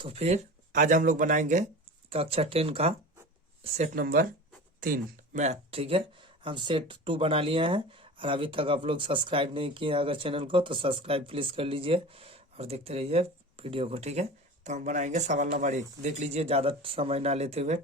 तो फिर आज हम लोग बनाएंगे कक्षा 10 का सेट नंबर 3 मैथ। ठीक है, हम सेट 2 बना लिए हैं और अभी तक आप लोग सब्सक्राइब नहीं किए अगर चैनल को तो सब्सक्राइब प्लीज़ कर लीजिए और देखते रहिए वीडियो को। ठीक है, तो हम बनाएंगे सवाल नंबर 1। देख लीजिए, ज़्यादा समय ना लेते हुए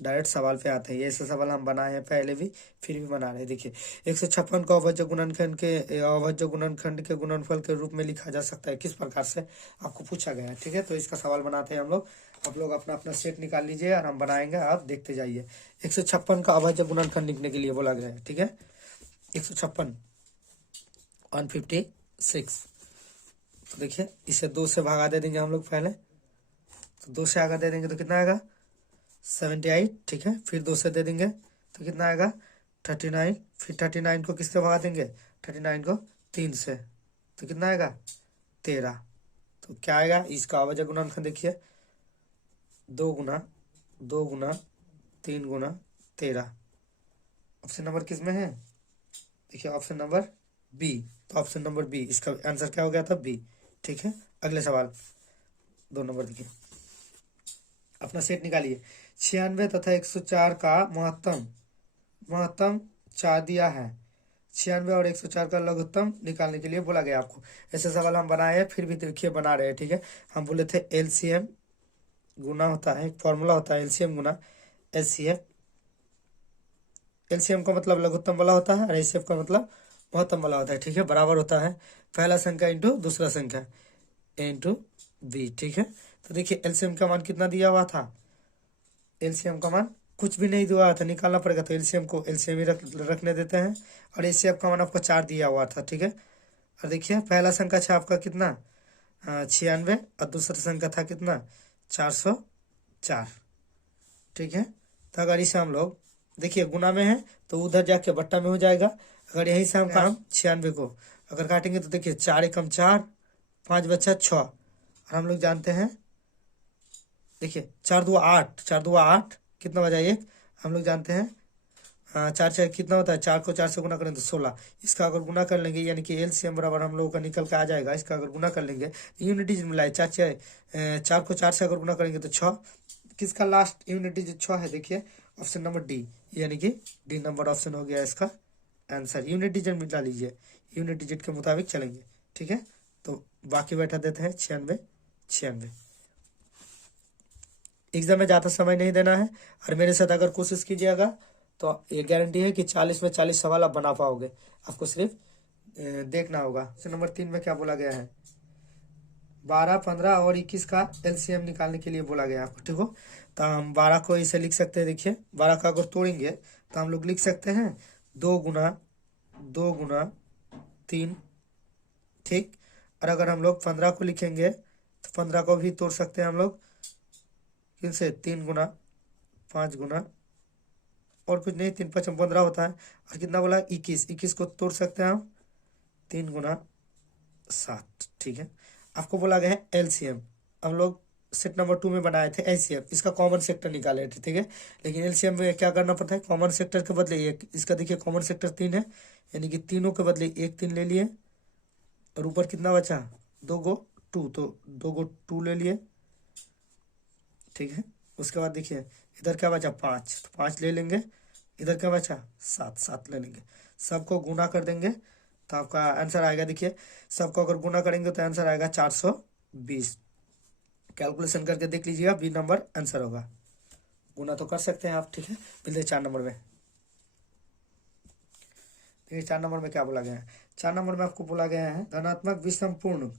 डायरेक्ट सवाल पे आते हैं। ये ऐसे सवाल हम बनाए हैं पहले भी, फिर भी बना रहे हैं। देखिए, 156 को अभाज्य गुणनखंड के गुणनफल के रूप में लिखा जा सकता है किस प्रकार से, आपको पूछा गया है। ठीक है, तो इसका सवाल बनाते हैं हम लोग। आप लोग अपना अपना सेट निकाल लीजिए और हम बनाएंगे, आप देखते जाइए। 156 का अभाज्य गुणनखंड लिखने के लिए बोला गया है। ठीक है, 156 156। तो देखिए, इसे 2 से भागा दे देंगे हम लोग पहले। तो 2 से आगे दे देंगे तो कितना आएगा 78। ठीक है, फिर 2 से दे देंगे तो कितना आएगा 39। फिर 39 को किससे भगा देंगे 39 को 3 से, तो कितना आएगा 13। तो क्या आएगा इसका अभाज्य गुणनखंड देखिए, 2 गुना 2 गुना 3 गुना 13। ऑप्शन नंबर किस में है, देखिए ऑप्शन नंबर बी। तो ऑप्शन नंबर बी, इसका आंसर क्या हो गया था बी। ठीक है, अगले सवाल 2 नंबर देखिए, अपना सेट निकालिए। 96 तथा 104 का महत्तम 4 दिया है। 96 और 104 का लघुत्तम निकालने के लिए बोला गया आपको। ऐसे सवाल हम बनाए हैं, फिर भी देखिए बना रहे हैं। ठीक है, हम बोले थे एलसीएम गुना होता है, एक फॉर्मूला होता है एलसीएम गुना एचसीएफ। एलसीएम का मतलब लघुत्तम वाला होता है और एचसीएफ का मतलब महत्तम वाला होता है। ठीक है, बराबर होता है पहला संख्या इंटू दूसरा संख्या ए इंटू बी। ठीक है, तो देखिए एलसीएम का मान कितना दिया हुआ था, एलसीएम का मान कुछ भी नहीं दिया हुआ था, निकालना पड़ेगा। तो एलसीएम को एलसीएम ही रखने देते हैं और एचसीएफ का मान आपको 4 दिया हुआ था। ठीक है, और देखिए पहला संख्या था आपका कितना 96 और दूसरा संख्या था कितना 404। ठीक है, तो अगर इसे हम लोग देखिए गुना में है तो उधर जाके बट्टा में हो जाएगा। अगर यही से हम काम 96 को अगर काटेंगे तो देखिए 4 एकम 4, 5 बचा 6। और हम लोग जानते हैं, देखिए 4 2 8, 4 2 8 कितना बजा 1, हम लोग जानते हैं 4 4 कितना होता है, 4 को 4 से गुना करें तो 16। इसका अगर गुना कर लेंगे यानी कि एलसीएम बराबर हम लोगों का निकल के आ जाएगा। इसका अगर गुना कर लेंगे यूनिटी मिला है 4 को 4 से अगर गुना करेंगे तो 6। किसका लास्ट यूनिट डिजिट 6 है, देखिए ऑप्शन नंबर डी, यानी कि डी नंबर ऑप्शन हो गया इसका आंसर। यूनिट डिजिट मिटा लीजिए, यूनिट डिजिट के मुताबिक चलेंगे। ठीक है, तो बाकी बैठा देते हैं 96 96। एग्जाम में ज़्यादा समय नहीं देना है और मेरे साथ अगर कोशिश कीजिएगा तो ये गारंटी है कि 40 में 40 सवाल आप बना पाओगे। आपको सिर्फ देखना होगा। क्वेश्चन नंबर 3 में क्या बोला गया है, 12 15 और 21 का एलसीएम निकालने के लिए बोला गया आपको। ठीक हो, तो हम 12 को इसे लिख सकते हैं। देखिए 12 का अगर तोड़ेंगे तो हम लोग लिख सकते हैं 2 गुना 3। ठीक, और अगर हम लोग 15 को लिखेंगे तो 15 को भी तोड़ सकते हैं हम लोग किनसे 3 गुना 5 गुना और कुछ नहीं, 3 5 15 होता है। और कितना बोला 21 को तोड़ सकते हैं हम 3 गुना 7। ठीक है, आपको बोला गया है एलसीएम। हम लोग सेट नंबर 2 में बनाए थे एलसीएम, इसका कॉमन सेक्टर निकाले थे। ठीक है, लेकिन एलसीएम में क्या करना पड़ता है, कॉमन सेक्टर के बदले एक, इसका देखिए कॉमन सेक्टर 3 है, यानी कि तीनों के बदले एक 3 ले लिए और ऊपर कितना बचा 2 गो 2, तो 2 गो 2 ले लिए। ठीक है, उसके बाद देखिए इधर क्या बचा 5, तो 5 ले लेंगे। इधर क्या बचा 7, 7 ले लेंगे। सबको गुना कर देंगे तो आपका आंसर आएगा। देखिए सबको अगर गुना करेंगे तो आंसर आएगा 420। कैलकुलेशन करके देख लीजिएगा, बी नंबर आंसर होगा। गुना तो कर सकते हैं आप। ठीक है, मिलते हैं 4 नंबर में। देखिए 4 नंबर में क्या बोला गया है, 4 नंबर में आपको बोला गया है धनात्मक विषम पूर्ण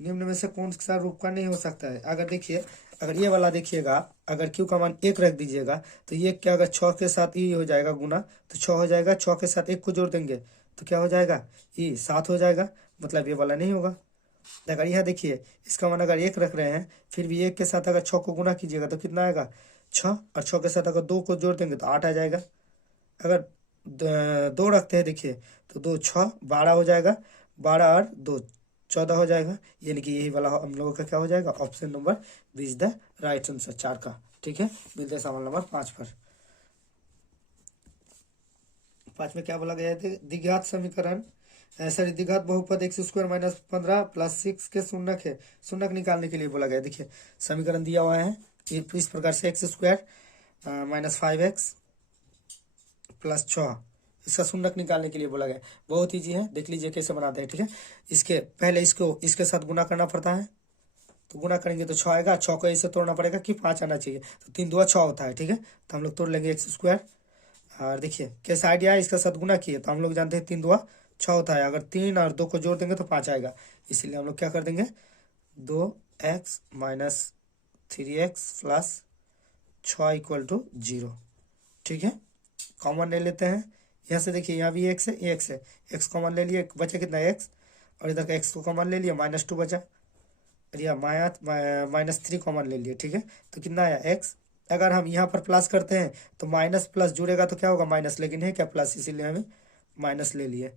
निम्न में से कौन सा रूप का नहीं हो सकता है। अगर देखिए, अगर ये वाला देखिएगा, अगर क्यू का मान 1 रख दीजिएगा तो ये क्या, अगर 6 के साथ ई हो जाएगा गुना तो 6 हो जाएगा, 6 के साथ 1 को जोड़ देंगे तो क्या हो जाएगा ई 7 हो जाएगा, मतलब ये वाला नहीं होगा। अगर यहाँ देखिए इसका मान अगर 1 रख रहे हैं फिर भी 1 के साथ अगर 6 को गुना कीजिएगा तो कितना आएगा 6, और 6 के साथ अगर 2 को जोड़ देंगे तो 8 आ जाएगा। अगर 2 रखते हैं देखिए तो 2 6 12 हो जाएगा, 12 और 2 14 हो जाएगा, यानी कि यही वाला हम लोगों का क्या हो जाएगा option number B is the right answer 4 का। ठीक है, मिलते हैं सवाल नंबर 5 पर। 5 में क्या बोला गया है, द्विघात समीकरण सॉरी द्विघात बहुपद एक्स स्क्वायर माइनस 15 प्लस 6 के शून्यक है, शून्यक निकालने के लिए बोला गया। देखिए समीकरण दिया हुआ है इस प्रकार से, x square minus 5x plus 6, इसका शून्यक निकालने के लिए बोला गया। बहुत ईजी है, देख लीजिए कैसे बनाते हैं। ठीक है, इसके पहले इसको इसके साथ गुना करना पड़ता है, तो गुना करेंगे तो 6 आएगा, 6 को ऐसे तोड़ना पड़ेगा कि 5 आना चाहिए, तो 3 2 6 होता है। ठीक है, तो हम लोग तोड़ लेंगे एक्स स्क्वायर। और देखिए कैसा आइडिया है, इसका साथ गुना किए तो हम लोग जानते हैं 3 2 6 होता है, अगर 3 और 2 को जोड़ देंगे तो 5 आएगा, इसीलिए हम लोग क्या कर देंगे 2x minus 3x plus 6 equal to 0। ठीक है, कॉमन ले लेते हैं, यहाँ से देखिए यहाँ भी x है, ये x है, x कॉमन ले लिए, बचा कितना x, और इधर का x को कॉमन ले लिया, -2 बचा, या -3 कॉमन ले लिए। ठीक है, तो कितना आया x। अगर हम यहाँ पर प्लस करते हैं तो माइनस प्लस जुड़ेगा तो क्या होगा माइनस, लेकिन है क्या प्लस, इसीलिए हमें माइनस ले लिए।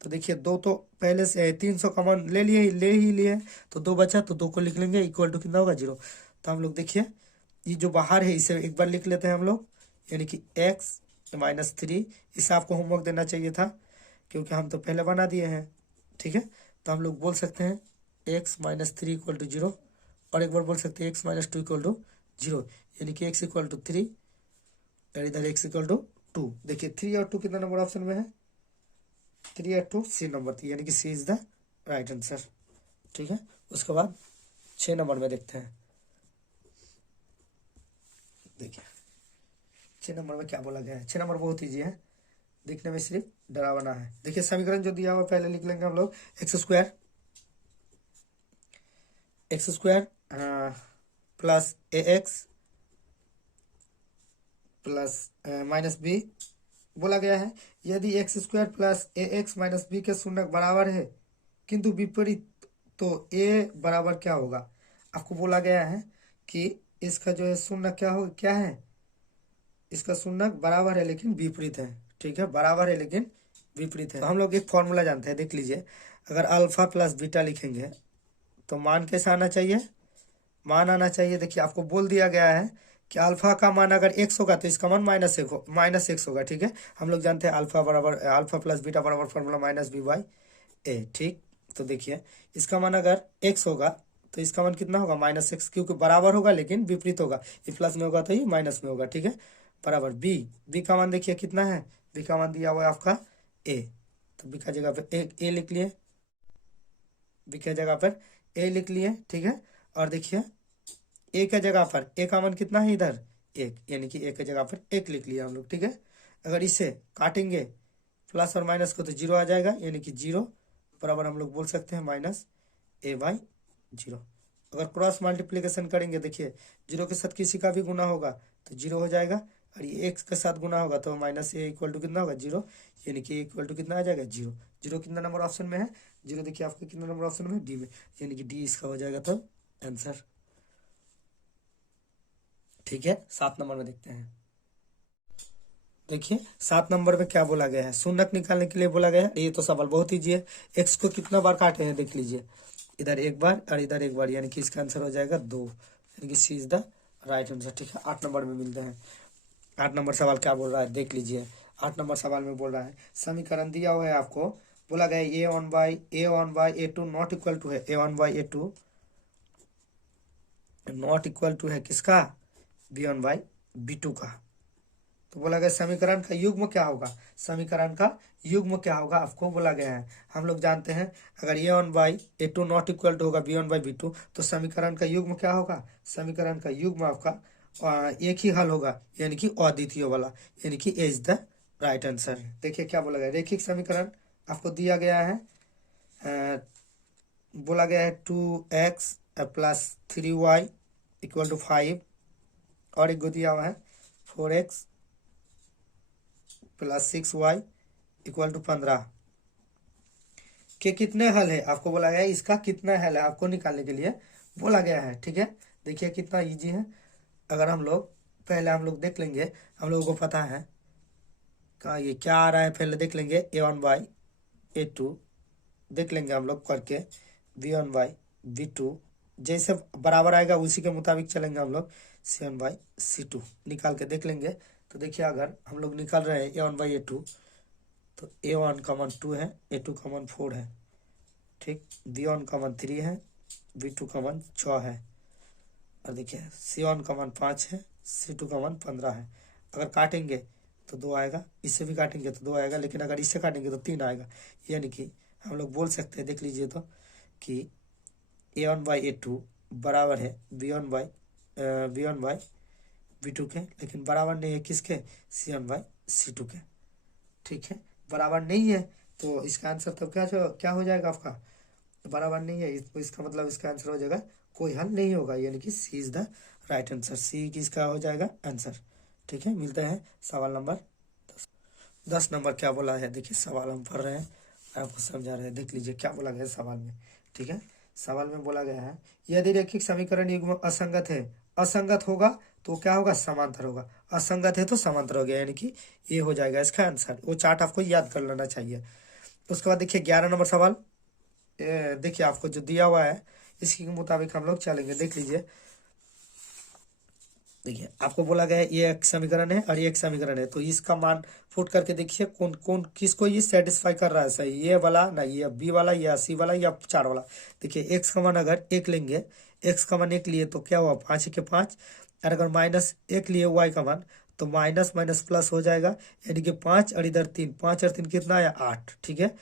तो देखिए 2 तो पहले से 300 कॉमन ले ही लिए, तो 2 बचा, तो 2 को लिख लेंगे, इक्वल टू कितना होगा 0। तो हम लोग देखिए ये जो बाहर है इसे एक बार लिख लेते हैं हम लोग, यानी कि x -3, इसे आपको होमवर्क देना चाहिए था क्योंकि हम तो पहले बना दिए हैं। ठीक है, तो हम लोग बोल सकते हैं x -3 इक्वल टू 0, और एक बार बोल सकते हैं x -2 इक्वल टू 0, यानी कि x इक्वल टू 3 और इधर x इक्वल टू 2। देखिए 3 और 2 कितना नंबर ऑप्शन में है, 3 और 2 सी नंबर थी, यानी कि C is the right answer. ठीक है, उसके बाद 6 नंबर में देखते हैं। देखिए 6 नंबर में क्या बोला गया है। 6 नंबर बहुत ईजी है, दिखने में सिर्फ डरावना है। देखिए समीकरण जो दिया हुआ पहले लिख लेंगे हम लोग, एक्स स्क्वायर प्लस ए एक्स प्लस माइनस बी बोला गया है। यदि एक्स स्क्वायर प्लस ए एक्स माइनस बी के शून्य बराबर है किंतु विपरीत, तो ए बराबर क्या होगा। आपको बोला गया है कि इसका जो है शून्य क्या है, इसका शून्य बराबर है लेकिन विपरीत है। ठीक है, बराबर है लेकिन विपरीत है। तो हम लोग एक फॉर्मूला जानते हैं, देख लीजिए, अगर अल्फा प्लस बीटा लिखेंगे तो मान कैसा आना चाहिए, मान आना चाहिए। देखिए आपको बोल दिया गया है कि अल्फा का मान अगर x होगा तो इसका मान -x होगा। ठीक है, हम लोग जानते हैं अल्फा प्लस बीटा बराबर फॉर्मूला -b/a। ठीक, तो देखिए इसका मान अगर x होगा तो इसका मान कितना होगा -x, क्योंकि बराबर होगा लेकिन विपरीत होगा, ये प्लस में होगा तो ये माइनस में होगा। ठीक है, बराबर b का मान देखिए कितना है, b का मान दिया हुआ है आपका a, तो b का जगह पर a लिख लिए, b की जगह पर a लिख लिए। ठीक है, और देखिए ए के जगह पर ए का मान कितना है इधर 1, यानी कि ए के जगह पर 1 लिख लिया हम लोग। ठीक है, अगर इसे काटेंगे प्लस और माइनस को तो 0 आ जाएगा, यानी कि 0 बराबर हम लोग बोल सकते हैं -a/0। अगर क्रॉस मल्टीप्लीकेशन करेंगे, देखिए 0 के साथ किसी का भी गुना होगा तो 0 हो जाएगा, और ये x के साथ गुना होगा तो -a इक्वल टू कितना होगा 0, यानी कि इक्वल टू कितना आ जाएगा 0। 0 कितना नंबर ऑप्शन में है, 0 देखिए आपका कितना नंबर ऑप्शन में है, डी में, यानी कि डी इसका हो जाएगा तो आंसर। ठीक है, 7 नंबर में देखते हैं। देखिए 7 नंबर में क्या बोला गया है, शून्यक निकालने के लिए बोला गया है। ये तो सवाल बहुत ईजी है, एक्स को कितना बार काटे हैं देख लीजिए, इधर एक बार और इधर एक बार, यानी कि इसका आंसर हो जाएगा 2, यानी कि C is the right answer. ठीक है, 8 नंबर में मिलते हैं। 8 नंबर सवाल क्या बोल रहा है देख लीजिए। 8 नंबर सवाल में बोल रहा है, समीकरण दिया हुआ है आपको, बोला गया a1/a2 नॉट इक्वल टू है, a1/a2 नॉट इक्वल टू है किसका, b1/b2 का। तो बोला गया समीकरण का युग्म क्या होगा, समीकरण का युग्म क्या होगा आपको बोला गया है। हम लोग जानते हैं अगर a1/a2 नॉट इक्वल टू होगा b1/b2, तो समीकरण का युग्म क्या होगा, समीकरण का युग्म आपका एक ही हल होगा, यानी कि अद्वितीय वाला, यानी कि ए इज द राइट आंसर। देखिए क्या बोला गया, रेखिक समीकरण आपको दिया गया है, बोला गया है 2x plus 3y equal to 5, और एक गो दिया हुआ है 4x plus 6y equal to 15 के कितने हल है, आपको बोला गया है इसका कितना हल है आपको निकालने के लिए बोला गया है। ठीक है, देखिए कितना इजी है। अगर हम लोग पहले हम लोग देख लेंगे, हम लोगों को पता है का ये क्या आ रहा है, पहले देख लेंगे a1/a2 देख लेंगे हम लोग करके, b1/b2 जैसे बराबर आएगा उसी के मुताबिक चलेंगे हम लोग, c1/c2 निकाल के देख लेंगे। तो देखिए अगर हम लोग निकाल रहे हैं a1/a2, तो A1 कॉमन 2 है, A2 कॉमन 4 है, ठीक। B1 कॉमन 3 है, B2 कॉमन 4 है, और देखिए C1 कॉमन 5 है, C2 कॉमन 15 है। अगर काटेंगे तो 2 आएगा, इससे भी काटेंगे तो 2 आएगा, लेकिन अगर इससे काटेंगे तो 3 आएगा। यानी कि हम लोग बोल सकते हैं, देख लीजिए तो, कि A1/A2 बराबर है B1/B2 के, लेकिन बराबर नहीं है किसके, C1/C2 के, ठीक है। बराबर नहीं है तो इसका आंसर तब क्या हो जाएगा आपका, बराबर नहीं है, इसका मतलब इसका आंसर हो जाएगा कोई हल नहीं होगा, यानी कि C is the right answer. सी किसका हो जाएगा आंसर, ठीक है। मिलते हैं सवाल नंबर 10 नंबर क्या बोला है, देखिए सवाल हम पढ़ रहे हैं, आपको समझा रहे हैं, देख लीजिए क्या बोला गया है सवाल में, ठीक है। सवाल में बोला गया है, यदि रैखिक समीकरण युग्म असंगत है, असंगत होगा तो क्या होगा, समांतर होगा, असंगत है तो समांतर हो गया, यानी कि ये हो जाएगा इसका आंसर। वो चार्ट आपको याद कर लेना चाहिए। उसके बाद देखिए 11 नंबर सवाल, देखिए आपको जो दिया हुआ है इसके मुताबिक हम लोग चलेंगे, देख लीजिए। देखिए आपको बोला गया है ये एक समीकरण है और ये एक समीकरण है, तो इसका मान फुट करके देखिए कौन कौन किसको ये सेटिस्फाई कर रहा है, सही ये वाला ना, ये बी वाला या सी वाला या 4 वाला। देखिए एक्स का मान अगर 1 लेंगे, एक्स का मान 1 लिए तो क्या हुआ 5 के 5, और अगर -1 लिए वाई का मान तो माइनस माइनस प्लस हो जाएगा, यानी कि 5 और इधर 3, 5 और 3 कितना आया 8, ठीक है।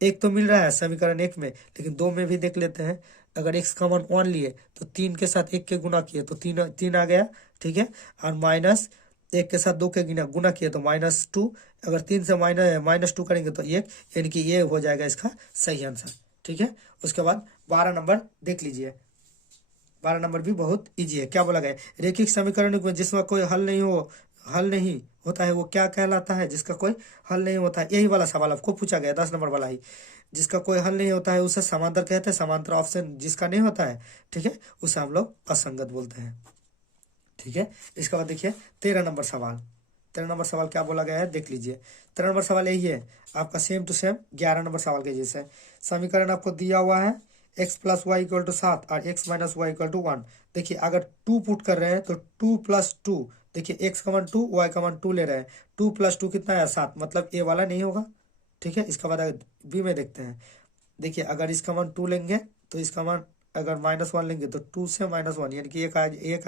एक तो मिल रहा है समीकरण 1 में, लेकिन 2 में भी देख लेते हैं। अगर x का मान 1 लिए तो 3 के साथ 1 के गुना किए तो 3 आ गया, ठीक है। और -1 के साथ 2 के गुना किए तो -2, अगर 3 से -2 करेंगे तो 1, यानी कि ये हो जाएगा इसका सही आंसर, ठीक है। उसके बाद 12 नंबर देख लीजिए, 12 नंबर भी बहुत इजी है। क्या बोला गया है, रैखिक समीकरण में जिसका कोई हल नहीं होता है वो क्या कहलाता है, जिसका कोई हल नहीं होता है, यही वाला सवाल आपको पूछा गया 10 नंबर वाला ही। जिसका कोई हल नहीं होता है उसे समांतर कहते हैं, समांतर ऑप्शन जिसका नहीं होता है, ठीक है, उसे हम लोग असंगत बोलते हैं, ठीक है। इसके बाद देखिए 13 नंबर सवाल, 13 नंबर सवाल क्या बोला गया है देख लीजिए। 13 नंबर सवाल यही है आपका, सेम टू सेम 11 नंबर सवाल के जैसे। समीकरण आपको दिया हुआ है x + y = 7 और x - y = 1। देखिए अगर 2 पुट कर रहे हैं तो 2 + 2, देखिए x का मान 2, y का मान 2 ले रहे हैं, 2 + 2 कितना है 7, मतलब ए वाला नहीं होगा, ठीक है। इसके बाद बी में देखते हैं, देखिए अगर इसका मान 2 लेंगे तो इसका मान अगर -1 लेंगे तो 2 से -1, यानी कि एक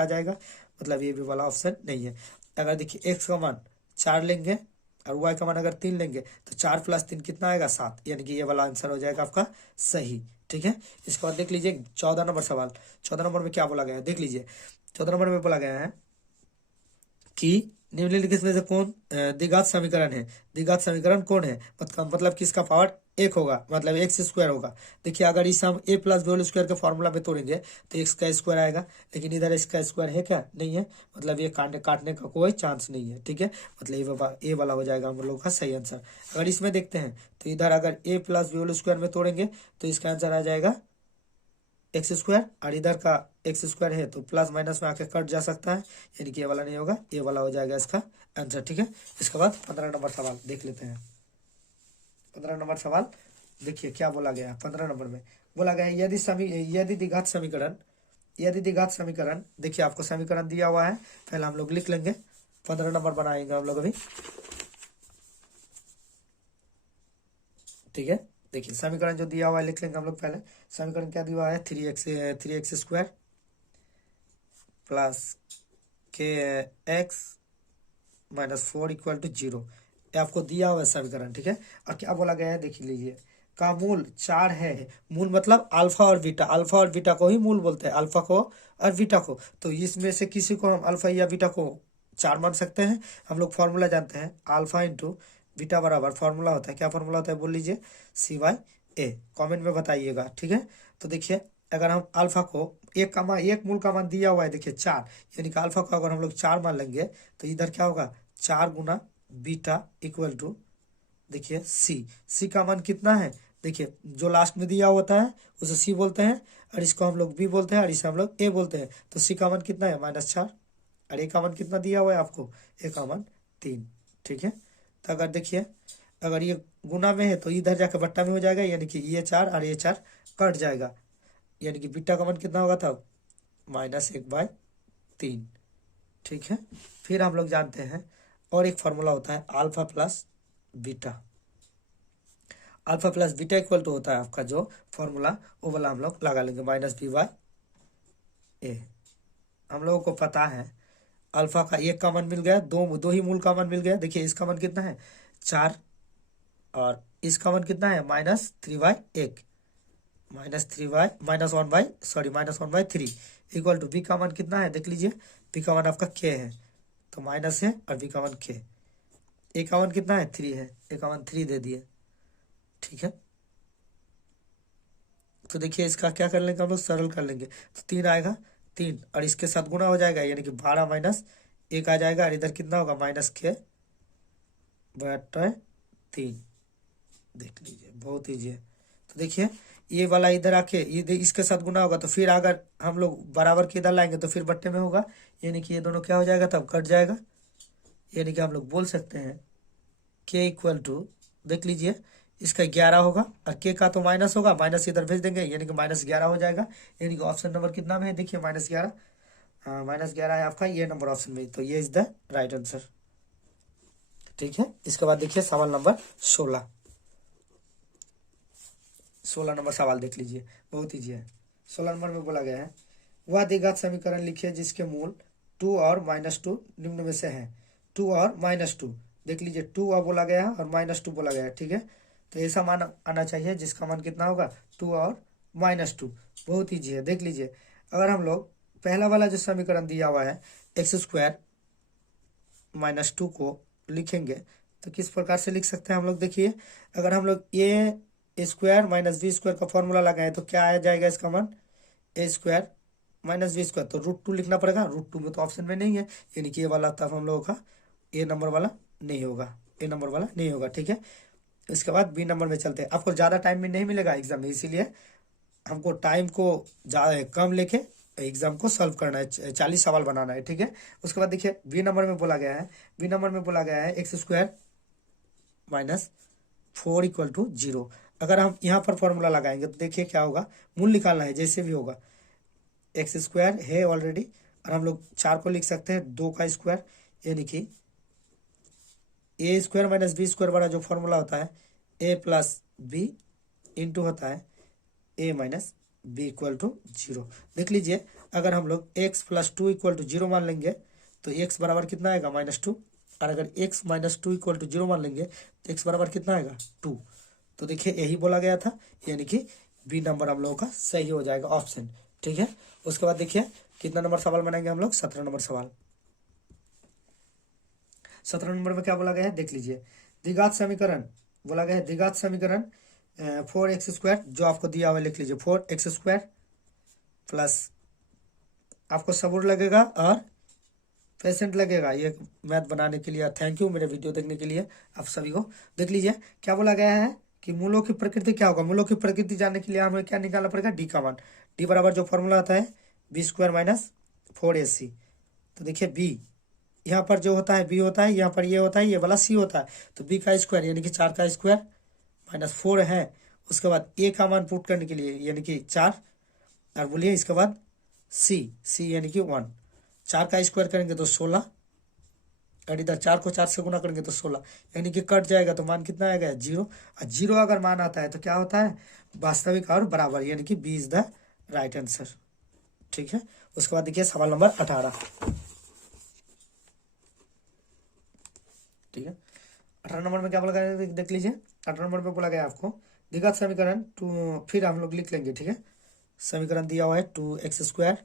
आ जाएगा, मतलब ये भी वाला ऑप्शन नहीं है। अगर देखिए x का मान 4 लेंगे और y का मान अगर 3 लेंगे तो 4 + 3 कितना आएगा 7, यानी कि ये वाला आंसर हो जाएगा आपका सही, ठीक है। इसके बाद देख लीजिए 14 नंबर सवाल। 14 नंबर में क्या बोला गया है देख लीजिए। 14 नंबर में बोला गया है कि निम्नलिखित में से कौन द्विघात समीकरण है, द्विघात समीकरण कौन है, मतलब किसका पावर 1 होगा, मतलब x² होगा। देखिए अगर इस हम a + b² के फॉर्मूला में तोड़ेंगे तो x का स्क्वायर आएगा, लेकिन इधर x का स्क्वायर है क्या, नहीं है, मतलब ये काटने का कोई चांस नहीं है, ठीक है। मतलब ये वाला हो जाएगा हम लोग का सही आंसर। अगर इसमें देखते हैं तो इधर अगर a + b² में तोड़ेंगे तो इसका आंसर आ जाएगा x², और इधर का x² है तो प्लस माइनस में आके कट जा सकता है, यानी कि ये वाला नहीं होगा, ये वाला हो जाएगा इसका आंसर, ठीक है। इसके बाद 15 नंबर सवाल देख लेते हैं। 15 नंबर सवाल देखिए क्या बोला गया है। 15 नंबर में बोला गया है यदि द्विघात समीकरण, देखिए आपको समीकरण दिया हुआ है, पहले हम लोग लिख लेंगे, 15 नंबर बनाएंगे हम लोग अभी, ठीक है। देखिए समीकरण जो दिया हुआ है लिख लेंगे हम लोग पहले। समीकरण क्या दिया हुआ है, 3x² + kx - 4 = 0, ये आपको दिया हुआ है समीकरण, ठीक है। और क्या बोला गया है देख लीजिए, का मूल 4 है, मूल मतलब अल्फा और बीटा, अल्फा और बीटा को ही मूल बोलते हैं, अल्फा को और बीटा को। तो इसमें से किसी को हम अल्फा या बीटा को 4 मान सकते हैं। हम लोग फॉर्मूला जानते हैं, अल्फा × बीटा बराबर फॉर्मूला होता है, क्या फॉर्मूला होता है बोल लीजिए, CA। कमेंट में बताइएगा, ठीक है। तो देखिए अगर हम अल्फा को एक मूल का मान दिया हुआ है, देखिए 4, यानी कि अल्फा को अगर हम लोग 4 मान लेंगे तो इधर क्या होगा 4 × बीटा = देखिए सी का मान कितना है, देखिए जो लास्ट में दिया होता है उसे सी बोलते हैं, और इसको हम लोग बी बोलते हैं, और इसे हम लोग ए बोलते हैं। तो सी का मान कितना है -4, और ए का मान कितना दिया हुआ है आपको, ए का मान 3, ठीक है। तो अगर देखिए अगर ये गुना में है तो इधर जाकर बट्टा में हो जाएगा, यानी कि ये 4 और ये 4 कट जाएगा, यानी कि बीटा का मान कितना होगा था -1/3, ठीक है। फिर हम लोग जानते हैं और एक फॉर्मूला होता है alpha + beta, alpha plus beta equal to होता है आपका जो फॉर्मूला, वो वाला हम लोग लगा लेंगे माइनस बी बाई ए। हम लोगों को पता है अल्फा का एक कॉमन मिल गया, दो दो ही मूल कॉमन मिल गया। देखिए इसका मान कितना है 4, और इसका मान कितना है -3/1, -1/3 इक्वल टू बी का मान कितना है देख लीजिए, बी का मान आपका के है तो माइनस है, और बी का मान के। ए का मान कितना है 3 है, ए का मान 3 दे दिए, ठीक है। तो देखिए इसका क्या कर लेंगे हम लोग, सरल कर लेंगे तो 3 आएगा, 3 और इसके साथ गुना हो जाएगा, यानी कि 12 माइनस 1 आ जाएगा, और इधर कितना होगा -के/3। देख लीजिए बहुत ईजी है। तो देखिए ये वाला इधर आके ये इसके साथ गुना होगा, तो फिर अगर हम लोग बराबर के इधर लाएंगे तो फिर बट्टे में होगा, यानी कि ये दोनों क्या हो जाएगा तब कट जाएगा। यानी कि हम लोग बोल सकते हैं के इक्वल टू, देख लीजिए इसका 11 होगा, और के का तो माइनस होगा, माइनस इधर भेज देंगे यानी कि -11 हो जाएगा। यानी कि ऑप्शन नंबर कितना में है देखिए -11, -11 है आपका ये नंबर ऑप्शन में, तो ये इज द राइट आंसर, ठीक है। इसके बाद देखिए सवाल नंबर 16। 16 नंबर सवाल देख लीजिए, बहुत ईजी है। 16 नंबर में बोला गया है वह द्विघात समीकरण लिखिए जिसके मूल 2 और -2 निम्न में से है। 2 और -2 देख लीजिए, 2 और बोला गया है और -2 बोला गया है, ठीक है। तो ऐसा मान आना चाहिए जिसका मान कितना होगा 2 और -2। बहुत ईजी है, देख लीजिए। अगर हम लोग पहला वाला जो समीकरण दिया हुआ है x² -2 को लिखेंगे तो किस प्रकार से लिख सकते हैं हम लोग, देखिए अगर हम लोग a² - b² का फॉर्मूला लगाए तो क्या आ जाएगा इसका मान a² - b², तो √2 लिखना पड़ेगा। √2 में तो ऑप्शन में नहीं है, यानी कि ये वाला तब हम लोगों का ए नंबर वाला नहीं होगा, ए नंबर वाला नहीं होगा, ठीक है। इसके बाद बी नंबर में चलते हैं। आपको ज़्यादा टाइम में नहीं मिलेगा एग्जाम में, इसीलिए हमको टाइम को ज़्यादा कम लेके एग्जाम को सॉल्व करना है, 40 सवाल बनाना है, ठीक है। उसके बाद देखिए बी नंबर में बोला गया है, बी नंबर में बोला गया है x² - 4 इक्वल टू 0। अगर हम यहाँ पर फॉर्मूला लगाएंगे तो देखिए क्या होगा, मूल निकालना है जैसे भी होगा। x² है ऑलरेडी, और हम लोग 4 को लिख सकते हैं 2 का स्क्वायर, यानी कि a² - b² वाला जो फॉर्मूला होता है a + b इंटू होता है a - b इक्वल टू 0। देख लीजिए अगर हम लोग x + 2 इक्वल टू 0 मान लेंगे तो x बराबर कितना आएगा -2, और अगर x - 2 इक्वल टू 0 मान लेंगे तो x बराबर कितना आएगा 2। तो देखिए यही बोला गया था, यानी कि बी नंबर हम लोगों का सही हो जाएगा ऑप्शन, ठीक है। उसके बाद देखिए कितना नंबर सवाल बनाएंगे हम लोग, 17 नंबर सवाल। 17 नंबर में क्या बोला गया है देख लीजिए, द्विघात समीकरण बोला गया है, द्विघात समीकरण 4x² जो आपको दिया हुआ है लिख लीजिए, 4x² प्लस आपको सबूर लगेगा और पेशेंट लगेगा ये मैथ बनाने के लिए। थैंक यू मेरे वीडियो देखने के लिए आप सभी को। देख लीजिए क्या बोला गया है कि मूलों की प्रकृति क्या होगा, मूलों की प्रकृति जानने के लिए हमें क्या निकालना पड़ेगा, डी का मान। डी बराबर जो फॉर्मूला आता है b² - 4ac। तो देखिए बी यहाँ पर जो होता है बी होता है, यहाँ पर ये होता है, ये वाला सी होता है, तो बी का स्क्वायर यानी कि 4 का स्क्वायर -4 है। उसके बाद ए का मान पुट करने के लिए यानी कि 4, और बोलिए इसके बाद सी यानी कि 1। 4 का स्क्वायर करेंगे तो 16, और इधर 4 को 4 से गुना करेंगे तो 16, यानी कि कट जाएगा तो मान कितना आएगा 0। और 0 अगर मान आता है तो क्या होता है वास्तविक और बराबर, यानी कि B is the right answer, ठीक है। उसके बाद देखिए सवाल नंबर 18, ठीक है। 18 नंबर में क्या बोला गया देख लीजिए, 18 नंबर में बोला गया आपको द्विघात समीकरण फिर हम लोग लिख लेंगे, ठीक है। समीकरण दिया हुआ है 2x²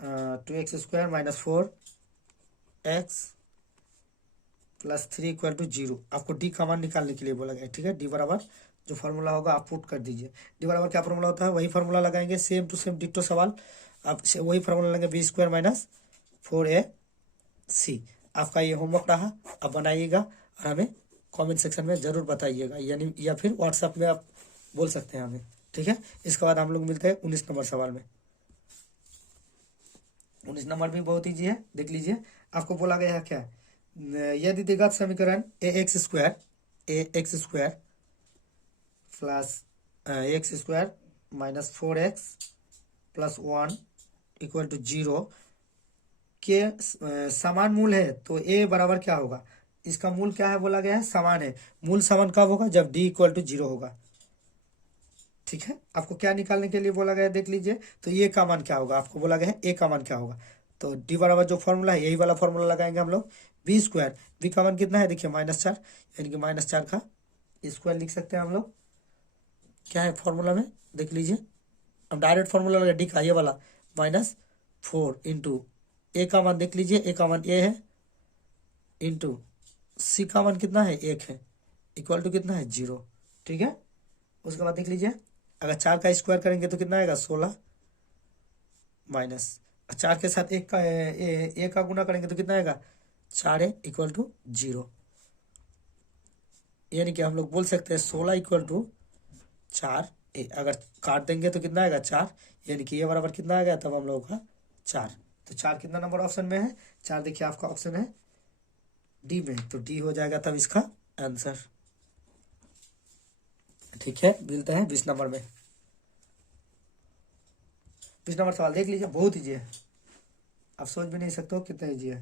-4x + 3 इक्वल टू 0। आपको डी का मान निकालने के लिए बोला गया है, ठीक है। डी बराबर जो फॉर्मूला होगा आप पुट कर दीजिए। डी बराबर क्या फॉर्मूला होता है वही फॉर्मूला लगाएंगे, सेम टू सेम डिट्टो सवाल आप वही फॉर्मूला लेंगे, b² - 4ac। आपका ये होमवर्क रहा, आप बनाइएगा और हमें कमेंट सेक्शन में ज़रूर बताइएगा, यानी या फिर व्हाट्सएप में आप बोल सकते हैं हमें, ठीक है। इसके बाद हम लोग मिलते हैं 19 नंबर सवाल में। 19 नंबर भी बहुत ईजी है, देख लीजिए। आपको बोला गया है क्या, यदि द्विघात समीकरण ax² प्लस x² - 4x + 1 = 0 के समान मूल है तो a बराबर क्या होगा, इसका मूल क्या है बोला गया है, समान है। मूल समान कब होगा, जब डी इक्वल टू 0 होगा। ठीक है, आपको क्या निकालने के लिए बोला गया है देख लीजिए। तो ये का मान क्या होगा, आपको बोला गया है ए का मान क्या होगा। तो डी बराबर जो फॉर्मूला है यही वाला फॉर्मूला लगाएंगे हम लोग, बी स्क्वायर। बी का मान कितना है, देखिए -4, यानी कि -4 का स्क्वायर लिख सकते हैं हम लोग। क्या है फॉर्मूला में देख लीजिए, अब डायरेक्ट फॉर्मूला लगा डी का, ये वाला -4 इंटू ए का मान देख लीजिए, ए का मान ए है, इंटू सी का मान कितना है 1 है, इक्वल टू कितना है 0। ठीक है, उसके बाद देख लीजिए, अगर 4 का स्क्वायर करेंगे तो कितना आएगा 16, माइनस 4 के साथ एक का ए का गुना करेंगे तो कितना आएगा 4 इक्वल टू 0। यानी कि हम लोग बोल सकते हैं 16 इक्वल टू 4 अगर काट देंगे तो कितना आएगा 4, यानी कि ये बराबर कितना आएगा तब हम लोग का 4। तो 4 कितना नंबर ऑप्शन में है, 4 देखिए आपका ऑप्शन है डी में, तो डी हो जाएगा तब इसका आंसर। ठीक है, मिलते हैं 20 नंबर में। 20 नंबर सवाल देख लीजिए, बहुत ईजी है, आप सोच भी नहीं सकते हो कितना ईजी है।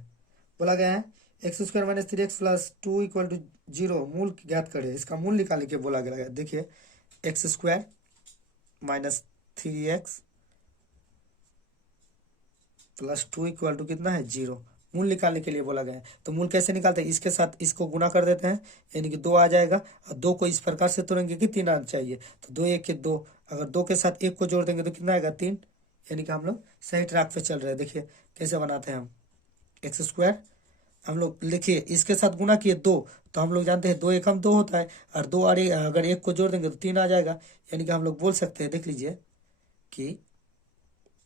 बोला गया है x² - 3x + 2 इक्वल टू 0 मूल ज्ञात करे। इसका मूल निकालने के बोला गया है। देखिए x² - 3x + 2 इक्वल टू कितना है 0, मूल निकालने के लिए बोला गया है। तो मूल कैसे निकालते हैं, इसके साथ इसको गुना कर देते हैं, यानी कि 2 आ जाएगा। और 2 को इस प्रकार से तोड़ेंगे कि 3 आना चाहिए, तो 2 1 2, अगर 2 के साथ 1 को जोड़ देंगे तो कितना आएगा 3, यानी कि हम लोग सही ट्रैक पे चल रहे हैं। देखिए कैसे बनाते हैं हम, x² हम लोग लिखिए इसके साथ गुना किए 2, तो हम लोग जानते हैं 2 एकम 2 होता है, और 2 और अगर 1 को जोड़ देंगे तो 3 आ जाएगा। यानी कि हम लोग बोल सकते हैं, देख लीजिए कि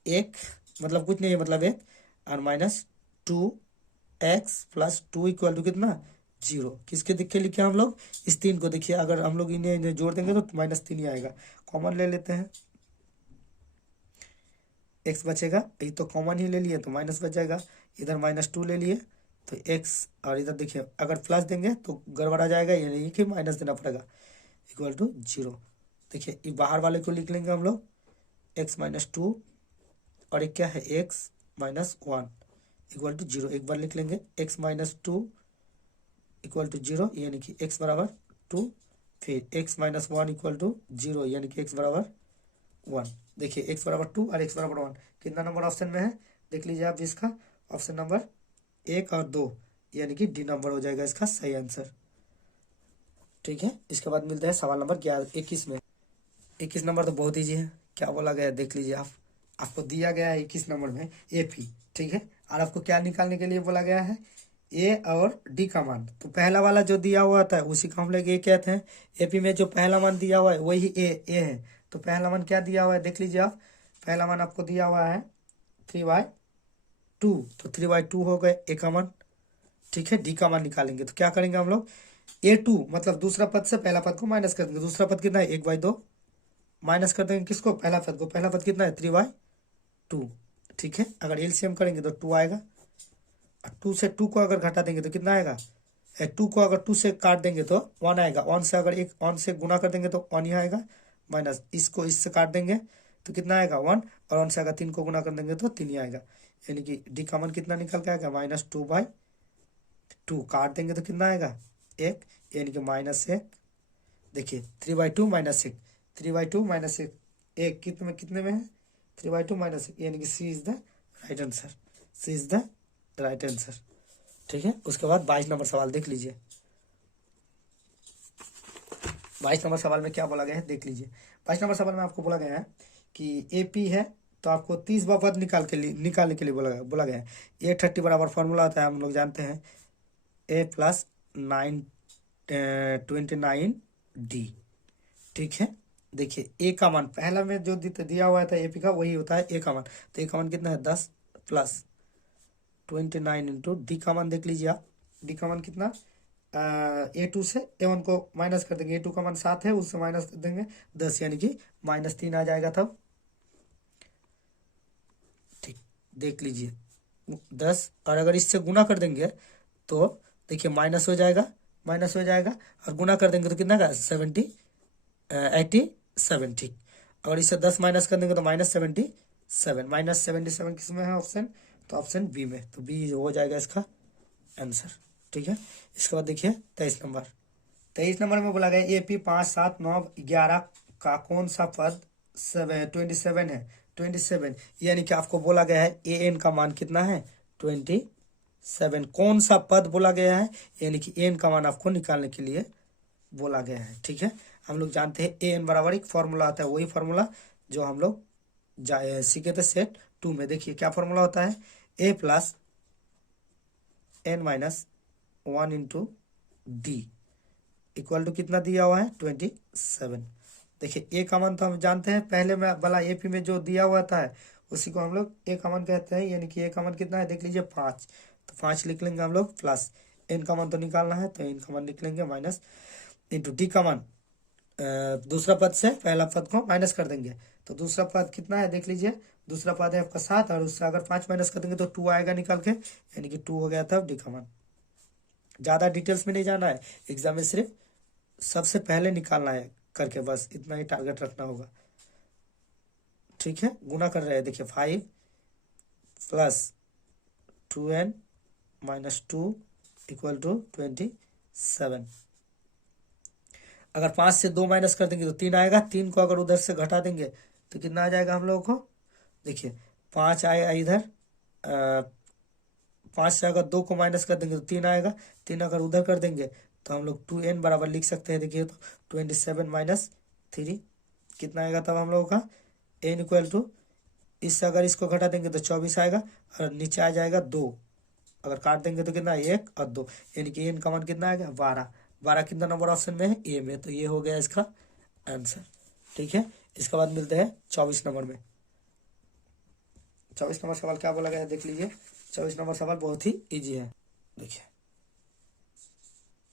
1 मतलब कुछ नहीं है, मतलब 1 और -2x + 2 इक्वल टू कितना 0। किसके दिख के लिखे हम लोग, इस 3 को। देखिए अगर हम लोग इन्हें जोड़ देंगे तो -3 ही आएगा। कॉमन ले लेते हैं, x बचेगा, ये तो कॉमन ही ले लिए तो माइनस बच जाएगा, इधर -2 ले लिए तो x, और इधर देखिए अगर प्लस देंगे तो गड़बड़ आ जाएगा, यानी कि माइनस देना पड़ेगा, इक्वल टू 0। देखिए ये बाहर वाले को लिख लेंगे हम लोग, x - 2 और एक क्या है x - 1 इक्वल टू 0। एक बार लिख लेंगे x - 2 इक्वल टू 0, यानी कि x बराबर 2, फिर x - 1 इक्वल टू 0, यानी कि x बराबर 1। देखिए x बराबर 2 और x बराबर 1 कितना नंबर ऑप्शन में है देख लीजिए आप, इसका ऑप्शन नंबर 1 और 2, यानी कि डी नंबर हो जाएगा इसका सही आंसर। ठीक है, इसके बाद मिलते हैं सवाल नंबर 21 में। 21 नंबर तो बहुत ईजी है, क्या बोला गया है देख लीजिए आप, आपको दिया गया है 21 नंबर में एपी। ठीक है, और आपको क्या निकालने के लिए बोला गया है, ए और डी का मान। तो पहला वाला जो दिया हुआ था उसी को हम लोग ए कहते हैं। एपी में जो पहला मान दिया हुआ है वही ए है। तो पहला मान क्या दिया हुआ है देख लीजिए आप, पहला मान आपको दिया हुआ है 3/2, तो 3/2 हो गए ए का मान। ठीक है, डी का मान निकालेंगे तो क्या करेंगे हम लोग, A2 मतलब दूसरा पद से पहला पद को माइनस कर देंगे। दूसरा पद कितना है 1/2, माइनस कर देंगे किसको, पहला पद को। पहला पद कितना है 3/2। ठीक है, अगर एलसीएम करेंगे तो 2 आएगा, और 2 से 2 को अगर घटा देंगे तो कितना आएगा, 2 को अगर 2 से काट देंगे तो 1 आएगा। 1 से अगर 1 से गुना कर देंगे तो 1 ही आएगा, माइनस इसको इससे काट देंगे तो कितना आएगा 1, और 1 से अगर 3 को गुना कर देंगे तो 3 ही आएगा। यानी कि डी का मान कितना निकल के आएगा, -2/2। काट देंगे तो कितना आएगा 1, यानी कि -1। देखिए 3/2 -1, 3/2 -1, एक कितने में है 3/2 -1, यानी कि C is the right answer, C is the right answer. ठीक है, उसके बाद 22 नंबर सवाल देख लीजिए। 22 नंबर सवाल में क्या बोला गया है देख लीजिए। 22 नंबर सवाल में आपको बोला गया है कि एपी है, तो आपको 30वां पद निकालने के लिए बोला गया है। A30 बराबर फॉर्मूला होता है, हम लोग जानते हैं A + 29D। ठीक है, देखिए ए का मान पहला में जो दिया हुआ था एपी का वही होता है ए का मान। तो ए का मान कितना है 10 + 29 इंटू डी का मान देख लीजिए आप, डी का मान कितना, A2 से A1 को माइनस कर देंगे। A2 का मान 7 है, उससे माइनस कर देंगे 10, यानी कि -3 आ जाएगा तब। ठीक, देख लीजिए 10, और अगर इससे गुना कर देंगे तो देखिए माइनस हो जाएगा, और गुना कर देंगे तो कितना का 87। ठीक, अगर इससे 10 माइनस कर देंगे तो -77, -77 किस में है ऑप्शन, तो ऑप्शन बी में, तो बी हो जाएगा इसका आंसर। ठीक है। इसके बाद देखिए 23 नंबर में बोला गया AP 5, 7, 9, 11 का कौन सा पद 27 है। 27 यानी कि आपको बोला गया है AN का मान कितना है 27। कौन सा पद बोला गया है, यानी कि AN का मान आपको निकालने के लिए बोला गया है। ठीक है, हम लोग जानते हैं AN बराबर एक फॉर्मूला आता है, वही फॉर्मूला जो हम लोग सीखे थे सेट 2 में। देखिए क्या फॉर्मूला होता है, A plus N minus 1 into D equal to कितना दिया हुआ है 27। देखिए ए का मान तो हम जानते हैं, पहले में वाला AP में जो दिया हुआ था उसी को हम लोग ए का मान कहते हैं, यानी कि ए का मान कितना है देख लीजिए 5, तो 5 लिख लेंगे हम लोग, प्लस एन का मान तो निकालना है तो एन का मान लिख लेंगे माइनस इंटू डी का मान दूसरा पद से पहला पद को माइनस कर देंगे, तो दूसरा पद कितना है देख लीजिए, दूसरा पद है आपका 7 और उससे अगर 5 माइनस कर देंगे तो 2 आएगा निकाल के, यानी कि 2 हो गया था डी का मान। ज्यादा डिटेल्स में नहीं जाना है, एग्जाम में सिर्फ सबसे पहले निकालना है करके, बस इतना ही टारगेट रखना होगा। ठीक है, गुना कर रहे हैं, देखिए 5 plus 2n minus 2 equal to 27। अगर 5 से 2 माइनस कर देंगे तो 3 आएगा, 3 को अगर उधर से घटा देंगे तो कितना आ जाएगा हम लोगों को, देखिए 5 आएगा इधर, 5 से अगर 2 को माइनस कर देंगे तो 3 आएगा, 3 अगर उधर कर देंगे तो हम लोग 2n बराबर लिख सकते हैं। देखिए तो 27 माइनस 3 कितना आएगा तब हम लोगों का, n इक्वल टू इससे अगर इसको घटा देंगे तो 24 आएगा और नीचे आ जाएगा 2, अगर काट देंगे तो कितना 1 और 2, यानी कि n का मान कितना आएगा 12। 12 कितना नंबर ऑप्शन में है ए में, तो ये हो गया इसका आंसर। ठीक है, इसके बाद मिलते हैं 24 नंबर में। 24 नंबर सवाल क्या बोला गया है देख लीजिए। 24 नंबर सवाल बहुत ही इजी है, देखिए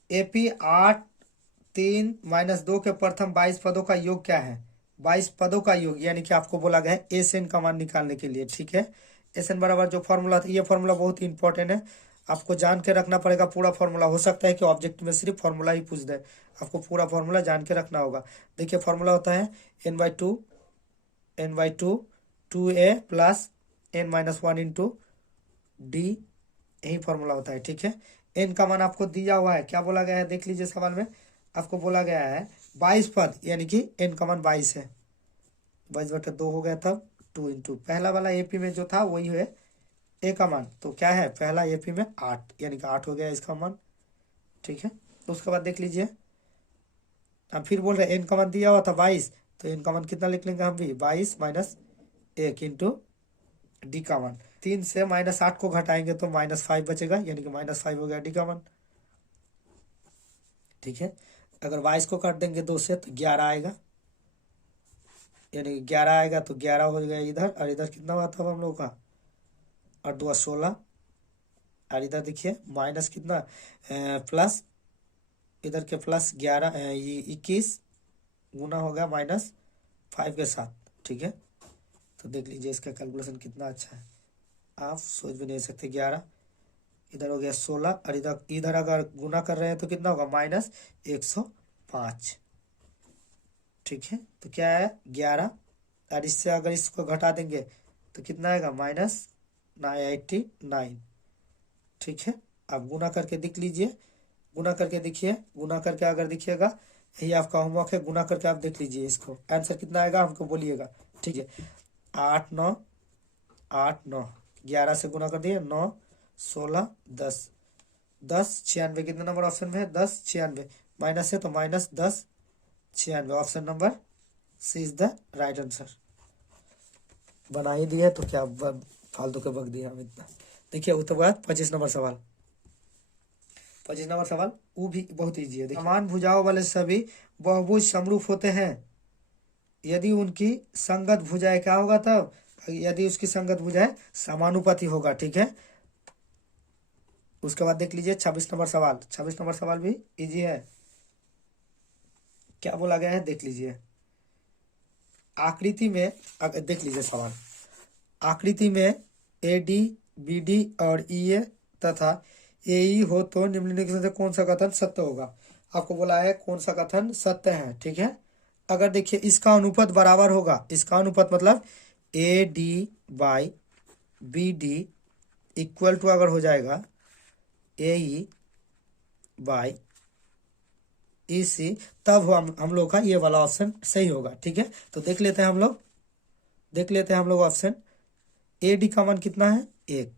AP 8, 3 माइनस 2 के प्रथम 22 पदों का योग क्या है। 22 पदों का योग, यानी कि आपको बोला गया है SN का मान निकालने के लिए। ठीक है, SN बराबर जो फॉर्मूला था, ये फॉर्मूला बहुत ही इंपॉर्टेंट है, आपको जान के रखना पड़ेगा पूरा फॉर्मूला। हो सकता है कि ऑब्जेक्ट में सिर्फ फॉर्मूला ही पूछ दे, आपको पूरा फॉर्मूला जान के रखना होगा। देखिए फॉर्मूला होता है n/2 2a plus n minus 1 into D, यही फॉर्मूला होता है। ठीक है, n का मान आपको दिया हुआ है, क्या बोला गया है देख लीजिए सवाल में, आपको बोला गया है 22 पद, यानी कि n का मान 22 है, 22/2 हो गया तब 2 इंटू पहला वाला AP में जो था वही है a का मान, तो क्या है पहला AP में 8, यानी कि 8 हो गया इसका मान। ठीक है, तो उसके बाद देख लीजिए हम फिर बोल रहे n का मान दिया हुआ था 22, तो n का मान कितना लिख लेंगे हम भी 22 माइनस 1 इंटू डी का मान, 3 से माइनस 8 को घटाएंगे तो -5 बचेगा, यानी कि -5 हो गया डी का मान। ठीक है, अगर 22 को काट देंगे 2 से तो 11 आएगा, यानी 11 आएगा तो 11 हो गया इधर, और इधर कितना हुआ था हम लोग का 8 2 16, और इधर देखिए माइनस कितना प्लस, इधर के प्लस 11 21 गुना हो गया -5 के साथ। ठीक है, तो देख लीजिए इसका कैलकुलेशन कितना अच्छा है, आप सोच भी नहीं सकते। 11 इधर हो गया 16, और इधर अगर गुना कर रहे हैं तो कितना होगा -105। ठीक है, तो क्या है 11, और इससे अगर इसको घटा देंगे तो कितना आएगा -89। ठीक है, आप गुना करके देख लीजिए, गुना करके देखिए, गुना करके अगर देखिएगा, यही आपका होमवर्क है, गुना करके आप देख लीजिए इसको, आंसर कितना आएगा हमको बोलिएगा। ठीक है, 8 9 8 9, 11 से गुना कर दिए 9 16 10 96, कितना नंबर ऑप्शन में है 10 96, माइनस है तो -10 96, option number C is the right answer. बना ही दिया तो क्या फालतू के बक दिया हम इतना। देखिए उसके बाद 25 नंबर सवाल, 25 नंबर सवाल वो भी बहुत ईजी है। समान भुजाओं वाले सभी बहुभुज समरूप होते हैं यदि उनकी संगत भुजाएं क्या होगा तब, यदि उसकी संगत भुजाएं समानुपाती होगा। ठीक है, उसके बाद देख लीजिए 26 नंबर सवाल। 26 नंबर सवाल भी इजी है, क्या बोला गया है देख लीजिए। आकृति में देख लीजिए सवाल, आकृति में AD BD और EA तथा AE हो तो निम्नलिखित में से कौन सा कथन सत्य होगा। आपको बोला है कौन सा कथन सत्य है। ठीक है, अगर देखिए इसका अनुपात बराबर होगा, इसका अनुपात मतलब AD by BD equal to अगर हो जाएगा AE बाई ई सी, तब हम लोग का ये वाला ऑप्शन सही होगा। ठीक है, तो देख लेते हैं हम लोग ऑप्शन। ए डी का मान कितना है 1,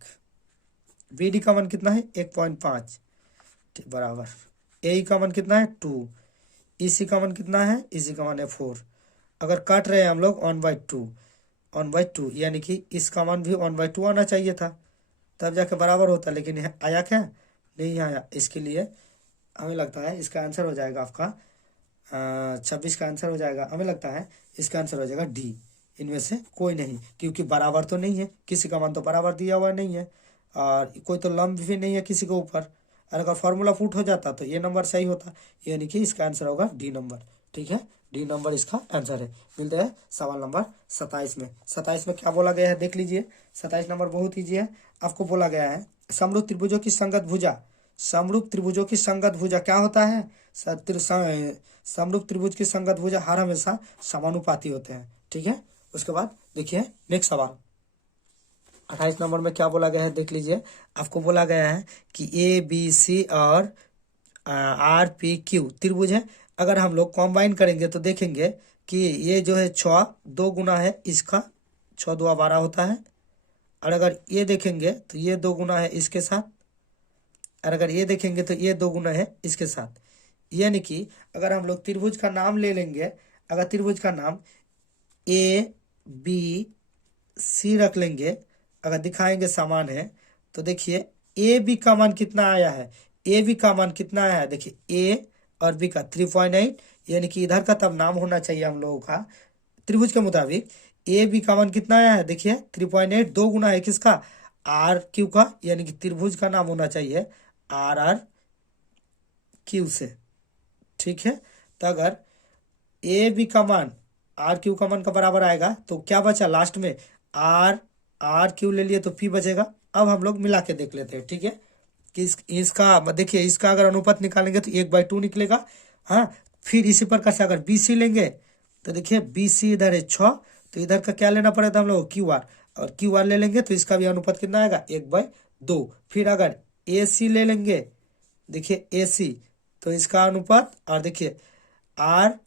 बी डी का मान कितना है 1.5 बराबर, ए ई का मान कितना है 2, ई सी का मान कितना है, ई सी का मान है 4। अगर काट रहे हैं हम लोग 1/2 यानी कि इसका मान भी 1/2 आना चाहिए था, तब जाके बराबर होता, लेकिन आया क्या, नहीं आया। इसके लिए हमें लगता है इसका आंसर हो जाएगा आपका 26 का आंसर हो जाएगा। हमें लगता है इसका आंसर हो जाएगा डी, इनमें से कोई नहीं, क्योंकि बराबर तो नहीं है, किसी का मान तो बराबर दिया हुआ नहीं है और कोई तो लंब भी नहीं है किसी के ऊपर। और अगर फॉर्मूला फुट हो जाता तो ये नंबर सही होता, यानी कि इसका आंसर होगा डी नंबर। ठीक है, डी नंबर इसका आंसर है। मिलते हैं सवाल नंबर 27 में। 27 में क्या बोला गया है देख लीजिए। 27 नंबर बहुत ईजी है। आपको बोला गया है समरूप त्रिभुजों की संगत भुजा, समरूप त्रिभुजों की संगत भुजा क्या होता है, समरूप त्रिभुज की संगत भुजा हर हमेशा समानुपाती होते हैं। ठीक है, उसके बाद देखिए नेक्स्ट सवाल 28 नंबर में क्या बोला गया है देख लीजिए। आपको बोला गया है कि ए बी सी और आर पी क्यू त्रिभुज है। अगर हम लोग कॉम्बाइन करेंगे तो देखेंगे कि ये जो है 6 2 गुना है इसका, 6 2 12 होता है। और अगर ये देखेंगे तो ये 2 गुना है इसके साथ, और अगर ये देखेंगे तो ये 2 गुना है इसके साथ। यानी कि अगर हम लोग त्रिभुज का नाम ले लेंगे, अगर त्रिभुज का नाम ए बी सी रख लेंगे, अगर दिखाएंगे समान है, तो देखिए ए बी का मान कितना आया है, ए बी का मान कितना आया है, देखिए ए और बी का 3.8, यानी कि इधर का तब नाम होना चाहिए हम लोगों का त्रिभुज के मुताबिक। ए बी का मान कितना आया है देखिए 3.8, 2 गुना है किसका, आर क्यू का, यानी कि त्रिभुज का नाम होना चाहिए आर आर क्यू से। ठीक है, तो अगर ए बी का मान आर क्यू का मान का बराबर आएगा तो क्या बचा लास्ट में, आर क्यू ले लिए तो पी बचेगा। अब हम लोग मिला के देख लेते हैं। ठीक है, कि इसका देखिए, इसका अगर अनुपात निकालेंगे तो 1/2 निकलेगा। हाँ, फिर इसी प्रकार से अगर बी सी लेंगे तो देखिए बी सी इधर है 6, तो इधर का क्या लेना पड़ेगा हम लोग क्यू आर, और क्यू आर ले लेंगे तो इसका भी अनुपात कितना आएगा 1/2। फिर अगर ए सी ले लेंगे, देखिए ए सी, तो इसका अनुपात, और देखिए आर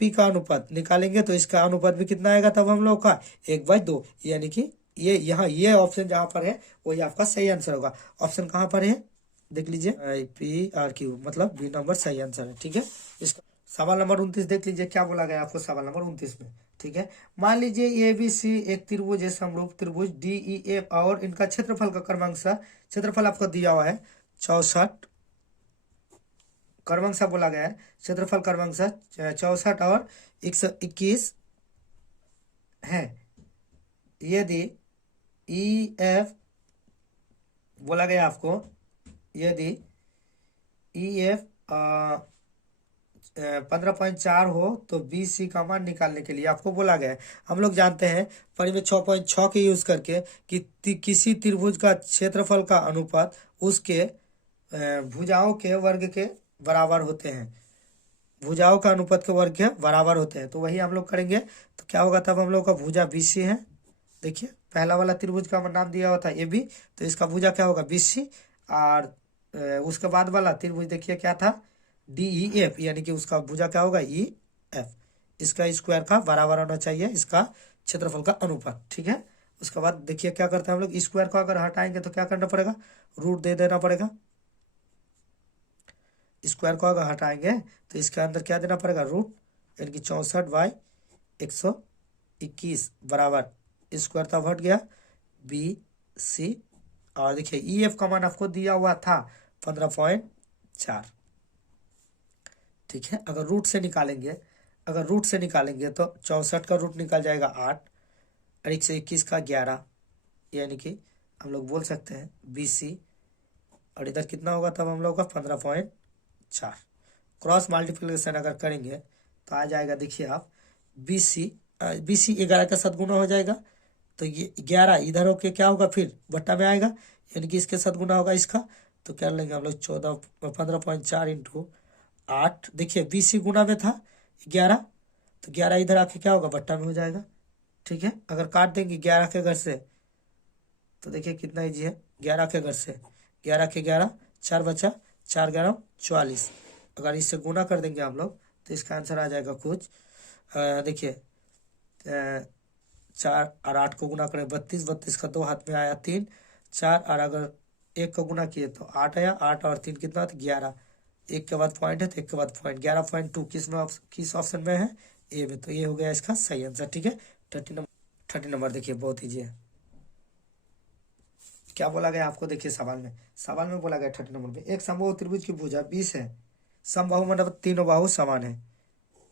पी का अनुपात निकालेंगे तो इसका अनुपात भी कितना आएगा तब हम लोग का 1/2, यानी कि ये यहाँ ये ऑप्शन जहां पर है वही आपका सही आंसर होगा। ऑप्शन कहाँ पर है देख लीजिए, आई पी आर क्यू, मतलब बी नंबर सही आंसर है। ठीक है, इसका सवाल नंबर 29 देख लीजिए क्या बोला गया आपको सवाल नंबर 29 में। ठीक है, मान लीजिए ए बी सी एक त्रिभुज है, समरूप त्रिभुज डी ई एफ, और इनका क्षेत्रफल का क्रमांक, क्षेत्रफल आपको दिया हुआ है 64, क्रमांक बोला गया है क्षेत्रफल क्रमांक 64 और 121 है। यदि ई एफ बोला गया आपको, यदि ई एफ 15.4 हो तो बी सी का मान निकालने के लिए आपको बोला गया है। हम लोग जानते हैं परिमेय 6.6 के यूज करके कि किसी त्रिभुज का क्षेत्रफल का अनुपात उसके भुजाओं के वर्ग के बराबर होते हैं, भुजाओं का अनुपात के वर्ग के बराबर होते हैं। तो वही हम लोग करेंगे, तो क्या होगा तब हम लोग का भुजा बी सी है। देखिए पहला वाला त्रिभुज का नाम दिया हुआ था ए बी, तो इसका भुजा क्या होगा बी सी, और उसके बाद वाला त्रिभुज देखिए क्या था डी ई एफ, यानी कि उसका भुजा क्या होगा ई एफ। इसका स्क्वायर का बराबर होना चाहिए इसका क्षेत्रफल का अनुपात। ठीक है, उसके बाद देखिए क्या करते हैं हम लोग, स्क्वायर को अगर हटाएंगे तो क्या करना पड़ेगा, रूट दे देना पड़ेगा। स्क्वायर को अगर हटाएंगे तो इसके अंदर क्या देना पड़ेगा रूट, यानी कि 64/121 बराबर स्क्वायर तब हट गया बी सी। और देखिए ई एफ का मान आपको दिया हुआ था 15.4। ठीक है, अगर रूट से निकालेंगे, तो 64 का रूट निकल जाएगा 8, और 121 का 11, यानी कि हम लोग बोल सकते हैं बी सी, और इधर कितना होगा तब हम लोग का 15.4। क्रॉस मल्टीप्लिकेशन अगर करेंगे तो आ जाएगा, देखिए आप बी सी 11 का सदगुना हो जाएगा, तो ये 11 इधर होके क्या होगा फिर बट्टा में आएगा, यानी कि इसके सदगुना होगा इसका। तो क्या लेंगे हम लोग 15.4 इंटू 8, देखिए बी सी गुना में था 11, तो 11 इधर आके क्या होगा बट्टा में हो जाएगा। ठीक है, अगर काट देंगे 11 के घर से तो देखिए कितना ईजी है, 11 के घर से 11 के 11 4 बचा 4 11 44। अगर इससे गुना कर देंगे हम लोग तो इसका आंसर आ जाएगा कुछ देखिए 4 और 8 को गुना करें 32, 32 का 2 हाथ में आया 3, 4 और अगर 1 को गुना किए तो 8 आया, 8 और 3 कितना था 11। एक के बाद पॉइंट है तो एक के बाद पॉइंट 11.2 किस ऑप्शन में है ए में, तो ये हो गया इसका सही आंसर। ठीक है 30 नंबर देखिए बहुत ईजी है। क्या बोला गया आपको देखिए सवाल में बोला गया 30 नंबर पे एक समबाहु त्रिभुज की भुजा 20 है। समबाहु मतलब तीनों बाहु समान है,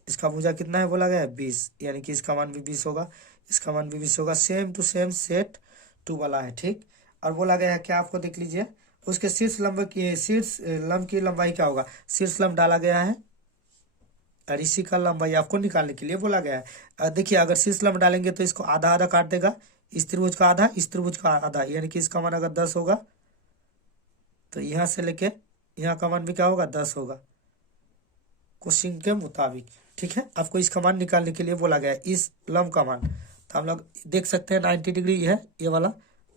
इसका भुजा कितना है बोला गया है 20, यानी कि इसका मान भी 20 होगा, इसका मान भी 20 होगा। सेम टू सेम सेट 2 वाला है। ठीक, और बोला गया है क्या आपको देख लीजिए उसके शीर्ष लंब की लंबाई क्या होगा, शीर्ष लंब डाला गया है और इसी का लंबाई आपको निकालने के लिए बोला गया है। देखिए अगर शीर्ष लंब डालेंगे तो इसको आधा आधा काट देगा, इस त्रिभुज का आधा इस त्रिभुज का आधा, यानी कि इसका मान अगर 10 होगा तो यहाँ से लेके यहाँ का मान भी क्या होगा 10 होगा क्वेश्चन के मुताबिक। ठीक है, आपको इसका मान निकालने के लिए बोला गया है इस लंब का मान। तो हम लोग देख सकते हैं 90 डिग्री है ये वाला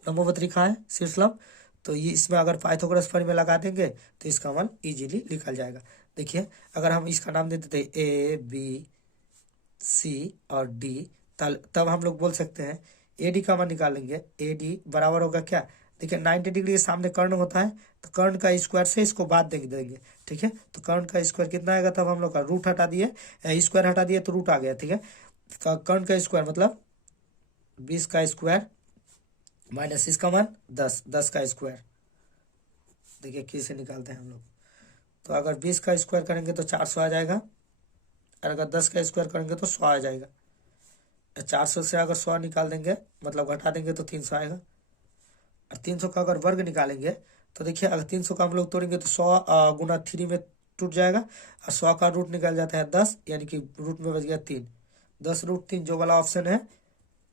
लंबवत रेखा है शीर्ष लंब, तो ये इसमें अगर पाइथागोरस प्रमेय लगा देंगे तो इसका मान इजीली निकल जाएगा। देखिए अगर हम इसका नाम दे देते ए बी सी और डी तब हम लोग बोल सकते हैं ए डी का मान निकालेंगे, ए डी बराबर होगा क्या, देखिए 90 डिग्री के सामने कर्ण होता है तो कर्ण का स्क्वायर से इसको बात देंगे। ठीक है, तो कर्ण का स्क्वायर कितना आएगा, तब हम लोग का रूट हटा दिए स्क्वायर हटा दिए तो रूट आ गया। ठीक है, कर्ण का स्क्वायर मतलब 20 का स्क्वायर माइनस इसका मान 10, 10 का स्क्वायर। देखिए कैसे निकालते हैं हम लोग, तो अगर 20 का स्क्वायर करेंगे तो 400 आ जाएगा, और अगर 10 का स्क्वायर करेंगे तो 100 आ जाएगा। 400 से अगर 100 निकाल देंगे मतलब घटा देंगे तो 300 आएगा, और 300 का अगर वर्ग निकालेंगे तो देखिए अगर 300 का हम लोग तोड़ेंगे तो 100 गुना 3 में टूट जाएगा, और 100 का रूट निकल जाता है 10, यानी कि रूट में बच गया 3, 10√3 जो वाला ऑप्शन है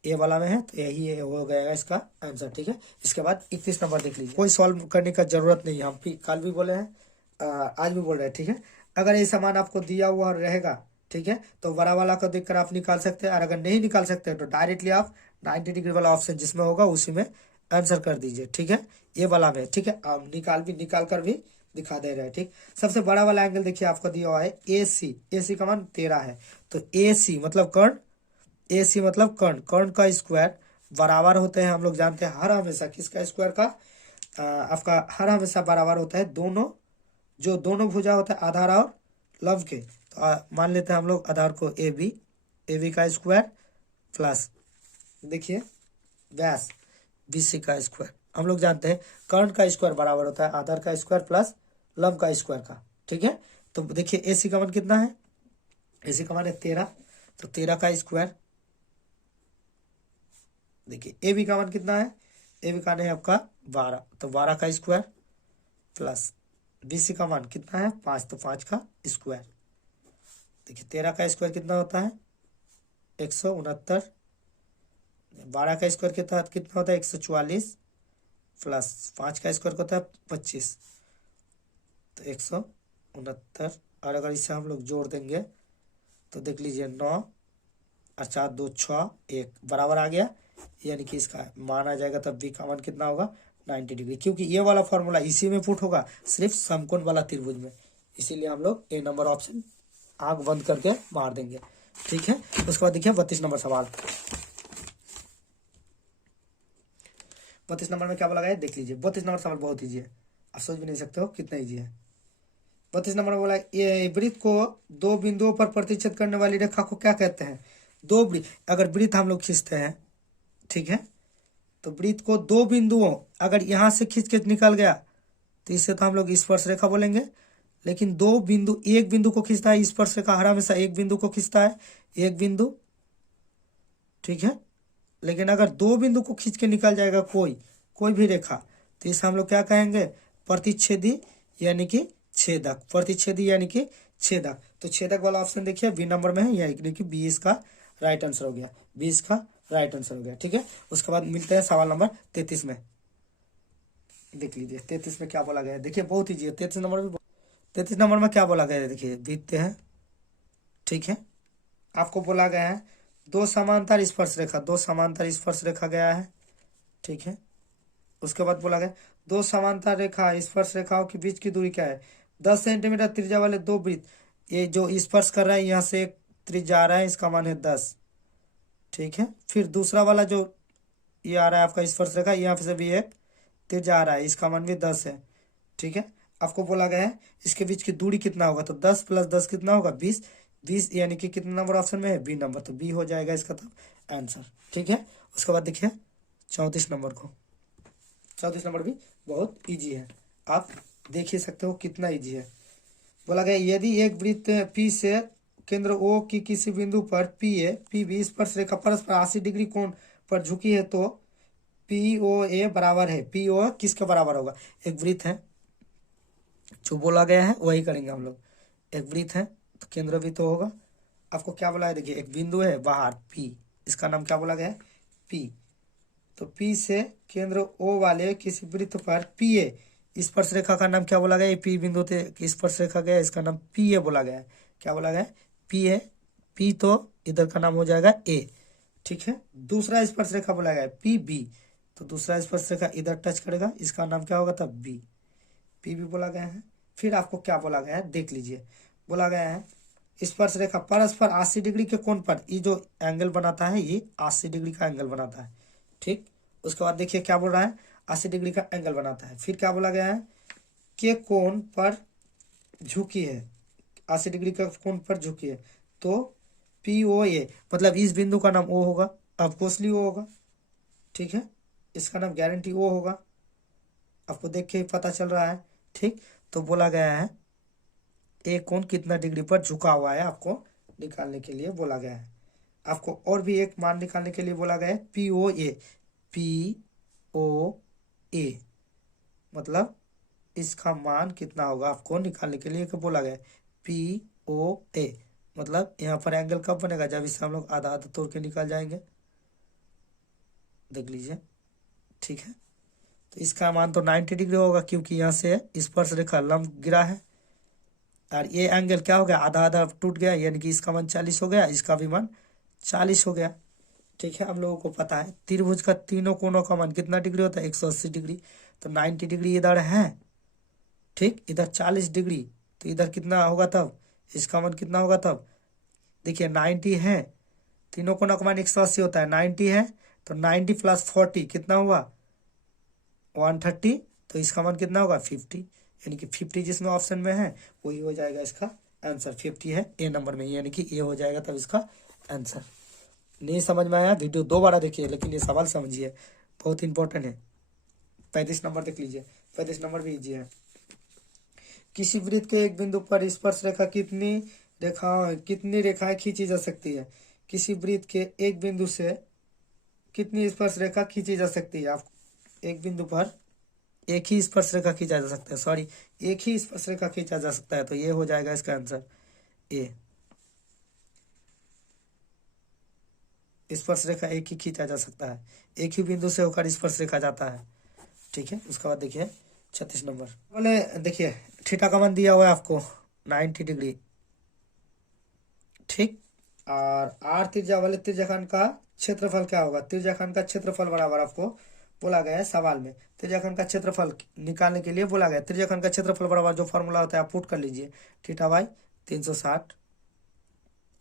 ए वाला में है, तो यही हो गया इसका आंसर। ठीक है, इसके बाद 31 नंबर देख लीजिए, कोई सॉल्व करने का जरूरत नहीं है, हम कल भी बोले हैं आज भी बोल रहे हैं। ठीक है, अगर ये सामान आपको दिया हुआ रहेगा ठीक है तो बड़ा वाला को देखकर आप निकाल सकते हैं, और अगर नहीं निकाल सकते तो डायरेक्टली आप 90 डिग्री वाला ऑप्शन जिसमें होगा उसी में आंसर कर दीजिए। ठीक है, ये वाला में ठीक है आप निकाल कर भी दिखा दे रहे हैं। ठीक, सबसे बड़ा वाला एंगल देखिए आपको दिया हुआ है ए सी का मान 13 है, तो ए सी मतलब कर्ण, ए सी मतलब कर्ण, कर्ण का स्क्वायर बराबर होते हैं, हम लोग जानते हैं हर हमेशा किसका स्क्वायर का आपका हर हमेशा बराबर होता है दोनों भुजा होता है आधार और लंब के। तो मान लेते हैं हम लोग आधार को ए बी का स्क्वायर प्लस देखिए व्यास बी सी का स्क्वायर। हम लोग जानते हैं कर्ण का स्क्वायर बराबर होता है आधार का स्क्वायर प्लस लंब का स्क्वायर का। ठीक है, तो देखिए ए सी का मान कितना है, ए सी का मान है 13, तो 13 का स्क्वायर। देखिए ए बी का मान कितना है, ए बी का मान है आपका 12, तो 12 का स्क्वायर प्लस बी सी का मान कितना है 5, तो 5 का स्क्वायर। देखिए 13 का स्क्वायर कितना होता है 169, 12 का स्क्वायर कितना होता है 144 प्लस 5 का स्क्वायर होता है 25, तो 169, और अगर इसे हम लोग जोड़ देंगे तो देख लीजिए 9 और 4 2 6 1 बराबर आ गया, यानी कि इसका मान आ जाएगा, तब बी का मान कितना होगा 90 डिग्री, क्योंकि ये वाला फॉर्मूला इसी में पुट होगा सिर्फ समकोण वाला त्रिभुज में, इसीलिए हम लोग ए नंबर ऑप्शन आंख बंद करके मार देंगे। ठीक है, उसके बाद देखिए 32 नंबर सवाल, 32 नंबर में क्या बोला गया है देख लीजिए। 32 नंबर सवाल बहुत ईजी है, आप सोच भी नहीं सकते हो कितना ईजी है। 32 नंबर में बोला ये वृत्त को 2 बिंदुओं पर प्रतिच्छेद करने वाली रेखा को क्या कहते हैं। अगर वृत्त हम लोग खींचते हैं ठीक है, तो वृत्त को 2 बिंदुओं अगर यहाँ से खींच के निकल गया तो इसे तो हम लोग स्पर्श रेखा बोलेंगे, लेकिन एक बिंदु को खींचता है स्पर्श रेखा हर हमेशा एक बिंदु को खींचता है, एक बिंदु ठीक है, लेकिन अगर 2 बिंदु को खींच के निकल जाएगा कोई भी रेखा तो इसे हम लोग क्या कहेंगे प्रतिच्छेदी यानी कि छेदक, प्रतिच्छेदी यानी कि छेदक। तो छेदक वाला ऑप्शन देखिए बी नंबर में है, यानी कि 20 का राइट आंसर हो गया, 20 का राइट आंसर हो गया। ठीक है, उसके बाद मिलते हैं सवाल नंबर 33 में। देख लीजिए 33 में क्या बोला गया है, देखिए बहुत ईजी है 33 नंबर में क्या बोला गया है, देखिए देखते हैं। ठीक है, आपको बोला गया है 2 समांतर स्पर्श रेखा गया है। ठीक है, उसके बाद बोला गया 2 समांतर रेखा स्पर्श रेखाओं के बीच की दूरी क्या है, 10 सेंटीमीटर त्रिज्या वाले दो वृत्त, ये जो स्पर्श कर रहा है यहाँ से एक त्रिज्या आ रहा है, इसका मान है 10। ठीक है, फिर दूसरा वाला जो ये आ रहा है आपका स्पर्श रेखा, यहाँ से भी एक त्रिज्या आ रहा है, इसका मान भी 10 है। ठीक है, आपको बोला गया है इसके बीच की दूरी कितना होगा, तो 10 + 10 कितना होगा 20। 20 यानी कि कितना नंबर ऑप्शन में है, बी नंबर, तो बी हो जाएगा इसका तब आंसर। ठीक है, उसके बाद देखिए 34 नंबर को। 34 नंबर भी बहुत ईजी है, आप देख ही सकते हो कितना ईजी है। बोला गया यदि एक वृत्त पी से केंद्र ओ की किसी बिंदु पर पी ए पी बी स्पर्श रेखा परस्पर 80 डिग्री कोण पर झुकी है तो पी ओ ए बराबर है, पी ओ किसके बराबर होगा। एक वृत्त है, जो बोला गया है वही करेंगे हम लोग। एक वृत्त है तो केंद्र भी तो होगा। आपको क्या बोला है, देखिए एक बिंदु है बाहर पी, इसका नाम क्या बोला गया है, पी। तो पी से केंद्र ओ वाले किसी वृत्त पर पी ए स्पर्श रेखा का नाम क्या बोला गया, पी बिंदु से स्पर्श रेखा गया, इसका नाम पी ए बोला गया है। क्या बोला गया है, पी ए। पी तो इधर का नाम हो जाएगा ए। ठीक है, दूसरा स्पर्श रेखा बोला गया है पी बी, तो दूसरा स्पर्श रेखा इधर टच करेगा, इसका नाम क्या होगा तब बी, पी बी बोला गया है। फिर आपको क्या बोला गया है देख लीजिए, बोला गया है स्पर्श रेखा परस्पर 80 डिग्री के कोण पर, ये जो एंगल बनाता है ये 80 डिग्री का एंगल बनाता है। ठीक, उसके बाद देखिए क्या बोल रहा है, 80 डिग्री का एंगल बनाता है। फिर क्या बोला गया है, के कोण पर झुकी है, 80 डिग्री का कोण पर झुकी है, तो पी ओ ए, मतलब इस बिंदु का नाम ओ होगा, ऑफकोर्सली ओ होगा। ठीक है, इसका नाम गारंटी ओ होगा, आपको देख के ही पता चल रहा है। ठीक, तो बोला गया है ए कोण कितना डिग्री पर झुका हुआ है, आपको निकालने के लिए बोला गया है। आपको और भी एक मान निकालने के लिए बोला गया है पी ओ ए, पी ओ ए मतलब इसका मान कितना होगा आपको निकालने के लिए बोला गया है। पी ओ ए मतलब यहाँ पर एंगल कब बनेगा, जब इसे हम लोग आधा आधा तोड़ के निकाल जाएंगे, देख लीजिए। ठीक है, तो इसका मान तो 90 डिग्री होगा, क्योंकि यहाँ से स्पर्श रेखा लंब गिरा है, और ये एंगल क्या हो गया, आधा आधा टूट गया, यानी कि इसका मान 40 हो गया, इसका भी मान 40 हो गया। ठीक है, हम लोगों को पता है त्रिभुज का तीनों कोनों का मान कितना डिग्री होता है, 180 डिग्री, तो 90 डिग्री इधर है। ठीक, इधर 40 डिग्री, तो इधर कितना होगा तब, इसका मान कितना होगा तब, देखिए 90 है, तीनों कोनों का मान 180 होता है, 90 है तो 90 + 40 कितना हुआ 130, तो इसका मान कितना होगा 50, यानी कि 50 जिसमें ऑप्शन में है वही हो जाएगा इसका आंसर। 50 है ए नंबर में, यानी कि ए हो जाएगा तब इसका आंसर। नहीं समझ में आया, वीडियो 2 बार देखिए, लेकिन ये सवाल समझिए, बहुत इंपॉर्टेंट है। 35 नंबर देख लीजिए, 35 नंबर भी इजी है। किसी वृत्त के एक बिंदु पर स्पर्श रेखा कितनी रेखाएं खींची जा सकती है, किसी वृत्त के एक बिंदु से कितनी स्पर्श रेखा खींची जा सकती है। आप एक बिंदु पर एक ही स्पर्श रेखा खींचा जा सकता है, सॉरी एक ही स्पर्श रेखा खींचा जा सकता है, तो ये हो जाएगा इसका आंसर ए। स्पर्श रेखा एक ही खींचा जा सकता है, एक ही बिंदु से होकर स्पर्श रेखा जाता है। ठीक है, उसके बाद देखिए 36 नंबर बोले, देखिए थीटा का मान दिया हुआ है आपको 90 डिग्री। ठीक, और आर त्रिज्या वाले त्रिज्याखंड का क्षेत्रफल क्या होगा, त्रिज्याखंड का क्षेत्रफल बराबर आपको बोला गया है सवाल में। त्रिज्याखंड का क्षेत्रफल निकालने के लिए बोला गया, त्रिज्याखंड का क्षेत्रफल बराबर जो फॉर्मूला होता है आप पुट कर लीजिए, थीटा बाई 360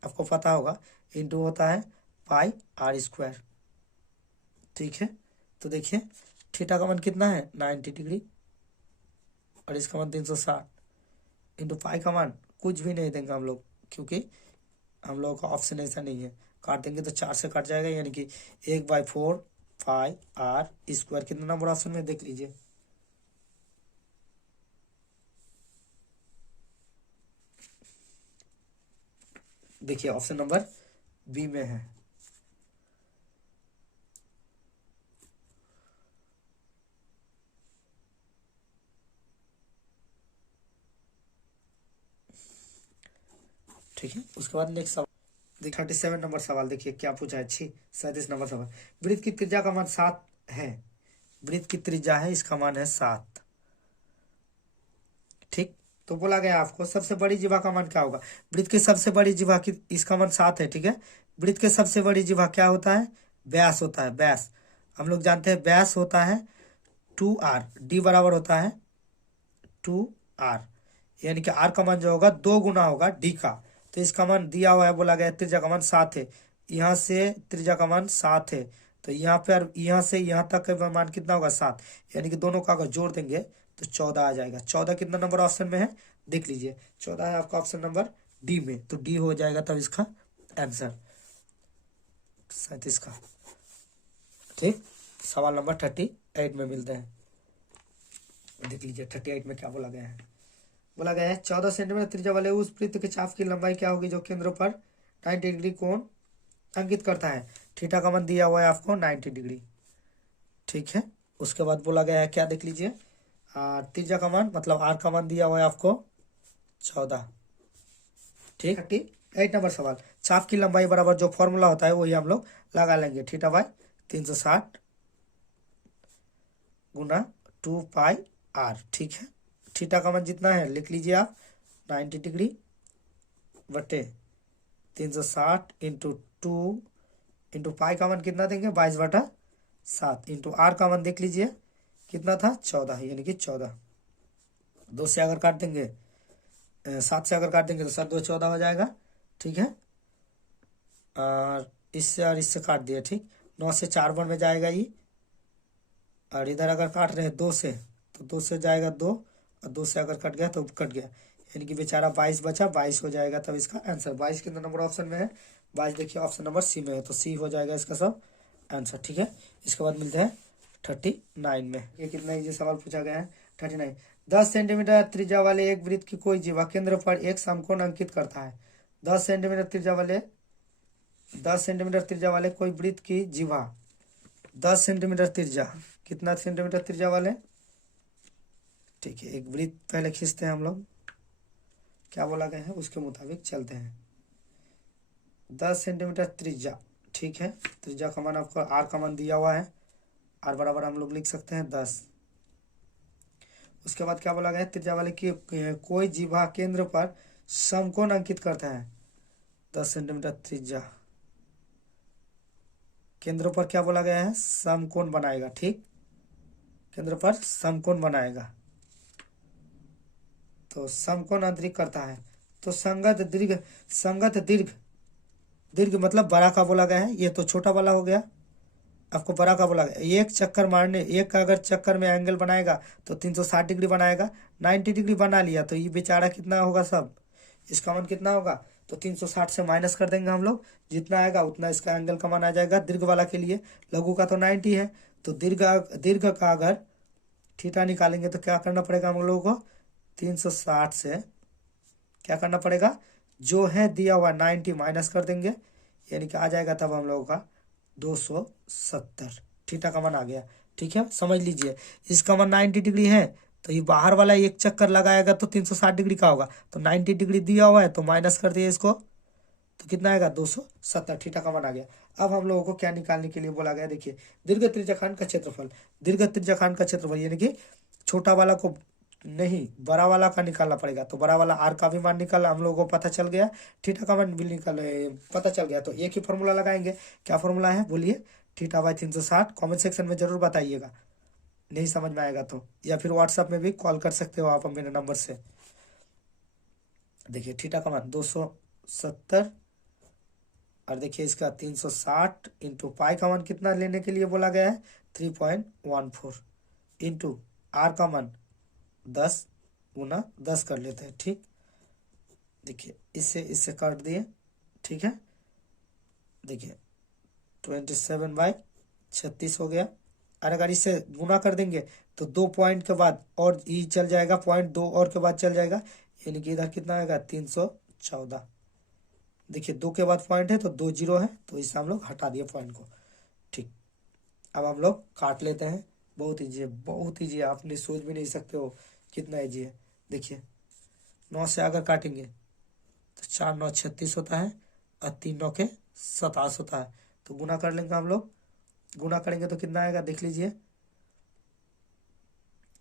आपको पता होगा, इंटू होता है पाई आर स्क्वायर। ठीक है, तो देखिए थीटा का मान कितना है 90 डिग्री, और इसका मान 360, इंटू पाई का मान कुछ भी नहीं देंगे हम लोग, क्योंकि हम लोगों का ऑप्शन ऐसा नहीं है, काट देंगे तो 4 से कट जाएगा, यानी कि 1/4 पाई आर स्क्वायर, कितना नंबर ऑप्शन में देख लीजिए। देखिए ऑप्शन नंबर बी में है। ठीक है, उसके बाद नेक्स्ट सवाल 37 नंबर सवाल देखिए क्या पूछा है। 37 नंबर सवाल, वृत्त की त्रिज्या का मान 7 है, वृत्त की त्रिज्या है, इसका मान है 7। ठीक, तो बोला गया आपको सबसे बड़ी जीवा का मान क्या होगा, वृत्त की सबसे बड़ी जीवा की, इसका मान 7 है। ठीक है, वृत्त के सबसे बड़ी जीवा क्या होता है, व्यास होता है, व्यास हम लोग जानते हैं, व्यास होता है 2r, डी बराबर होता है 2r, यानी कि आर का मान जो होगा 2 गुना होगा डी का। तो इसका मान दिया हुआ है, बोला गया त्रिज्या का मान 7 है, यहाँ से त्रिज्या का मान 7 है, तो यहाँ पर यहाँ से यहाँ तक का मान कितना होगा 7, यानी कि दोनों का अगर जोड़ देंगे तो 14 आ जाएगा। 14 कितना नंबर ऑप्शन में है देख लीजिए, 14 है आपका ऑप्शन नंबर डी में, तो डी हो जाएगा तब इसका आंसर 37 का। ठीक, सवाल नंबर 38 में मिलते हैं। देख लीजिए 38 में क्या बोला गया है। बोला गया है 14 सेंटीमीटर त्रिज्या वाले उस वृत्त के चाप की लंबाई क्या होगी जो केंद्र पर 90 डिग्री कोण अंकित करता है। थीटा का मान दिया हुआ है आपको 90 डिग्री। ठीक है, उसके बाद बोला गया है क्या देख लीजिए, त्रिज्या का मान मतलब आर का मान दिया हुआ है आपको 14। ठीक, 38 नंबर सवाल, चाप की लंबाई बराबर जो फॉर्मूला होता है वही हम लोग लगा लेंगे। थीटा बाय 360 गुना 2 पाई आर। ठीक है, थीटा का मान जितना है लिख लीजिए आप 90 डिग्री बटे 360 इंटू 2 इंटू पाई का मान कितना देंगे 22/7 इंटू आर का मान देख लीजिए कितना था 14, यानी कि 14। 2 से अगर काट देंगे 7 से अगर काट देंगे तो 7 2 14 हो जाएगा। ठीक है, और इससे काट दिया। ठीक, 9 से 4 वन में जाएगा ये, और इधर अगर काट रहे हैं 2 से तो 2 से जाएगा 2, और 2 से अगर कट गया तो कट गया, यानी कि बेचारा 22 बचा, 22 हो जाएगा तब इसका आंसर। 22 कितना नंबर ऑप्शन में है 22, देखिए ऑप्शन नंबर सी में है, तो सी हो जाएगा इसका सब आंसर। ठीक है, इसके बाद मिलते हैं 39 में। ये कितना इजी सवाल पूछा गया है 39। 10 सेंटीमीटर त्रिज्या वाले एक वृत्त की कोई जीवा केंद्र पर एक समकोण अंकित करता है। 10 सेंटीमीटर त्रिज्या वाले कोई वृत्त की जीवा 10 सेंटीमीटर त्रिज्या, कितना सेंटीमीटर त्रिज्या वाले। ठीक है, एक वृत्त पहले खींचते हैं हम लोग, क्या बोला गया है उसके मुताबिक चलते हैं। 10 सेंटीमीटर त्रिज्या, ठीक है, त्रिज्या का मान आपको आर का मान दिया हुआ है, आर बराबर हम लोग लिख सकते हैं 10। उसके बाद क्या बोला गया है, त्रिज्या वाले की कोई जीवा केंद्र पर समकोण अंकित करता है। 10 सेंटीमीटर त्रिज्या केंद्र पर क्या बोला गया है समकोण बनाएगा। ठीक, केंद्र पर समकोण बनाएगा, तो समकोण अंतरिक करता है, तो संगत दीर्घ दीर्घ मतलब बड़ा का बोला गया है, ये तो छोटा वाला हो गया, आपको बड़ा का बोला गया। एक चक्कर मारने, एक अगर चक्कर में एंगल बनाएगा तो 360 डिग्री बनाएगा, 90 डिग्री बना लिया तो ये बेचारा कितना होगा सब, इसका मान कितना होगा, तो 360 से माइनस कर देंगे हम लोग, जितना आएगा उतना इसका एंगल का मान आ जाएगा दीर्घ वाला के लिए। लघु का तो 90 है, तो दीर्घ का अगर थीटा निकालेंगे तो क्या करना पड़ेगा हम लोगों को, 360 से क्या करना पड़ेगा, जो है दिया हुआ 90 माइनस कर देंगे, यानी कि आ जाएगा तब हम लोगों का 270। थीटा का मान आ गया। ठीक है, समझ लीजिए इसका मान 90 डिग्री है, तो ये बाहर वाला एक चक्कर लगाएगा तो 360 डिग्री का होगा, तो 90 डिग्री दिया हुआ है तो माइनस कर दिए इसको, तो कितना आएगा 270। थीटा का मान आ गया। अब हम लोगों को क्या निकालने के लिए बोला गया, देखिए दीर्घ त्रिज्याखंड का क्षेत्रफल, दीर्घ त्रिज्याखंड का क्षेत्रफल यानी कि छोटा वाला को नहीं बड़ा वाला का निकालना पड़ेगा, तो बड़ा वाला आर का भी मान निकाला हम लोगों को पता चल गया, थीटा का मान भी निकाल पता चल गया, तो एक ही फॉर्मूला लगाएंगे। क्या फॉर्मूला है बोलिए, थीटा बाई 360। कमेंट सेक्शन में जरूर बताइएगा, नहीं समझ में आएगा तो, या फिर व्हाट्सएप में भी कॉल कर सकते हो आप मेरे नंबर से। देखिए थीटा का मान 270, और देखिए इसका 360 इंटू पाई का मान कितना लेने के लिए बोला गया है 3.14 इंटू आर का मान 10 गुना 10 कर लेते हैं। ठीक, देखिए इससे काट दिए। ठीक है, देखिए 27/36 हो गया, और अगर इससे गुना कर देंगे तो 2 पॉइंट के बाद और ई चल जाएगा, पॉइंट 2 और के बाद चल जाएगा, यानी कि इधर कितना आएगा 314। देखिए 2 के बाद पॉइंट है तो 2 जीरो है, तो इससे हम लोग हटा दिए पॉइंट को। ठीक, अब हम लोग काट लेते हैं, बहुत ईजी है, बहुत ईजी है, आपने सोच भी नहीं सकते हो कितना ईजी है। देखिए 9 से अगर काटेंगे तो 4 9 36 होता है, और 3 9 के 27 होता है, तो गुना कर लेंगे हम लोग, गुना करेंगे तो कितना आएगा देख लीजिए,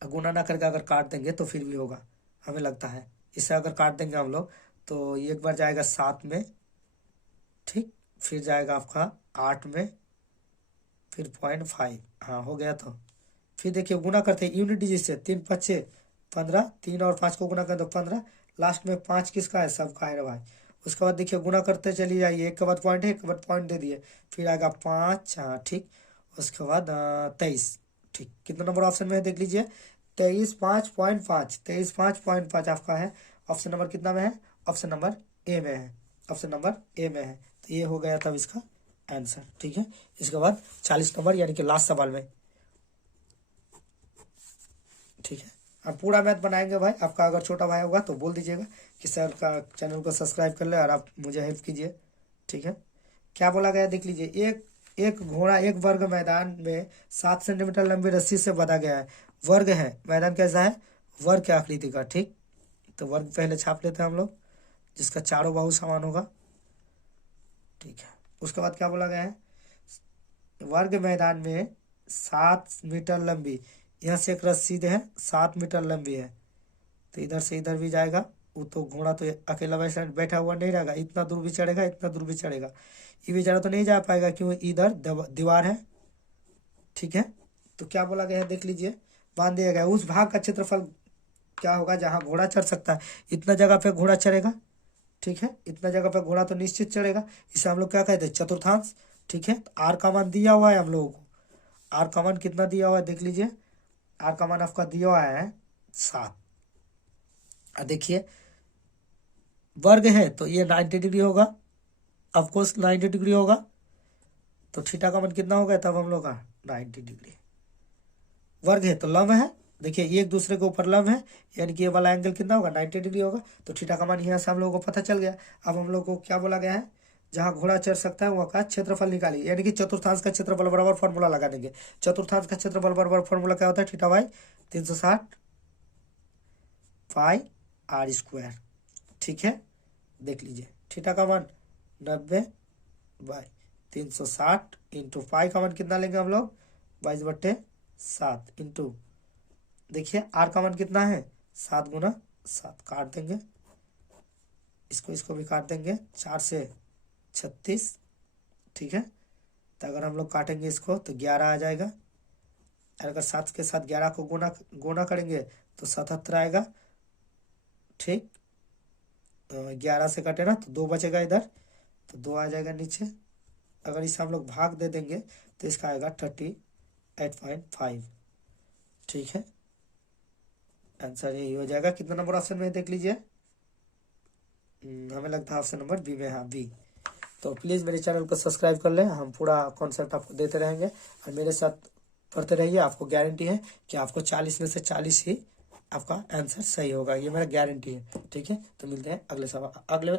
गुना ना करके अगर काट देंगे तो फिर भी होगा, हमें लगता है इसे अगर काट देंगे हम लोग तो एक बार जाएगा 7 में, ठीक, फिर जाएगा आपका 8 में, फिर 0.5, हाँ हो गया। तो फिर देखिए गुना करते हैं यूनिट डिजिट से, 3 5 15, 3 और 5 को गुना करें तो 15, लास्ट में 5 किसका है, सबका है भाई। उसके बाद देखिए गुना करते चली जाइए, एक के बाद पॉइंट है, एक के बाद पॉइंट दे दिए, फिर आएगा 5, हाँ ठीक। उसके बाद 23, ठीक। कितना नंबर ऑप्शन में है देख लीजिए, 23, 5.5, 23, 5.5 आपका है। ऑप्शन नंबर कितना में है, ऑप्शन नंबर ए में है, ऑप्शन नंबर ए में है। तो ये हो गया तब इसका आंसर, ठीक है। इसके बाद 40 नंबर यानी कि लास्ट सवाल में, ठीक है। हम पूरा मैथ बनाएंगे भाई, आपका अगर छोटा भाई होगा तो बोल दीजिएगा कि सर का चैनल को सब्सक्राइब कर ले और आप मुझे हेल्प कीजिए, ठीक है। क्या बोला गया देख लीजिए, एक एक घोड़ा एक वर्ग मैदान में 7 सेंटीमीटर लंबी रस्सी से बंधा गया है। वर्ग है, मैदान कैसा है, वर्ग की आकृति का, ठीक। तो वर्ग पहले छाप लेते हैं हम लोग, जिसका चारों बाहु समान होगा, ठीक है। उसके बाद क्या बोला गया है, वर्ग मैदान में 7 मीटर लंबी, यहाँ से एक रस्सी है 7 मीटर लंबी है, तो इधर से इधर भी जाएगा। वो तो घोड़ा तो अकेला वैसे बैठा हुआ नहीं रहेगा, इतना दूर भी चढ़ेगा, इतना दूर भी चढ़ेगा, ये बेचारा तो नहीं जा पाएगा क्योंकि इधर दीवार है, ठीक है। तो क्या बोला गया है देख लीजिए, बांध दिया गया उस भाग का क्षेत्रफल क्या होगा जहां घोड़ा चढ़ सकता है, इतना जगह पे घोड़ा चढ़ेगा, ठीक है। इतना जगह पे घोड़ा तो निश्चित चढ़ेगा, इसे हम लोग क्या कहते हैं, चतुर्थांश, ठीक है। तो आर का मान दिया हुआ है हम लोगों को, आर का मान कितना दिया हुआ है देख लीजिए, आर का मान आपका दिया हुआ है 7। देखिए वर्ग है तो ये 90 डिग्री होगा, ऑफकोर्स 90 डिग्री होगा, तो थीटा का मान कितना होगा तब हम लोग का 90 डिग्री। वर्ग है तो लंब है, देखिए ये एक दूसरे के ऊपर लंब है, यानी कि ये वाला एंगल कितना होगा 90 डिग्री होगा, तो थीटा का मान यहाँ से हम लोगों को पता चल गया। अब हम लोग को क्या बोला गया है, जहाँ घोड़ा चढ़ सकता है वहाँ का क्षेत्रफल निकालिए, यानी कि चतुर्थांश का क्षेत्रफल बराबर फॉर्मूला लगा देंगे। चतुर्थांश का क्षेत्रफल बराबर फॉर्मूला क्या होता है, theta by 360 pi R square, ठीक है। देख लीजिए थीटा का मान 90 बाई 360 इंटू पाई का मान कितना लेंगे हम लोग 22/7 इंटू, देखिए आर का मान कितना है 7 गुना 7, काट देंगे इसको भी काट देंगे, 4 से 36, ठीक है। तो अगर हम लोग काटेंगे इसको तो 11 आ जाएगा, अगर 7 के साथ 11 को गुना करेंगे तो 77 आएगा, ठीक। 11 से कटे ना तो 2 बचेगा इधर, तो 2 आ जाएगा नीचे। अगर इसे हम लोग भाग दे देंगे तो इसका आएगा 38.5, ठीक है। आंसर यही हो जाएगा। कितना नंबर ऑप्शन में देख लीजिए, हमें लगता है ऑप्शन नंबर बी में, हाँ बी। तो प्लीज़ मेरे चैनल को सब्सक्राइब कर लें, हम पूरा कॉन्सेप्ट आपको देते रहेंगे और मेरे साथ पढ़ते रहिए। आपको गारंटी है कि आपको 40 में से 40 ही आपका आंसर सही होगा, ये मेरा गारंटी है, ठीक है। तो मिलते हैं अगले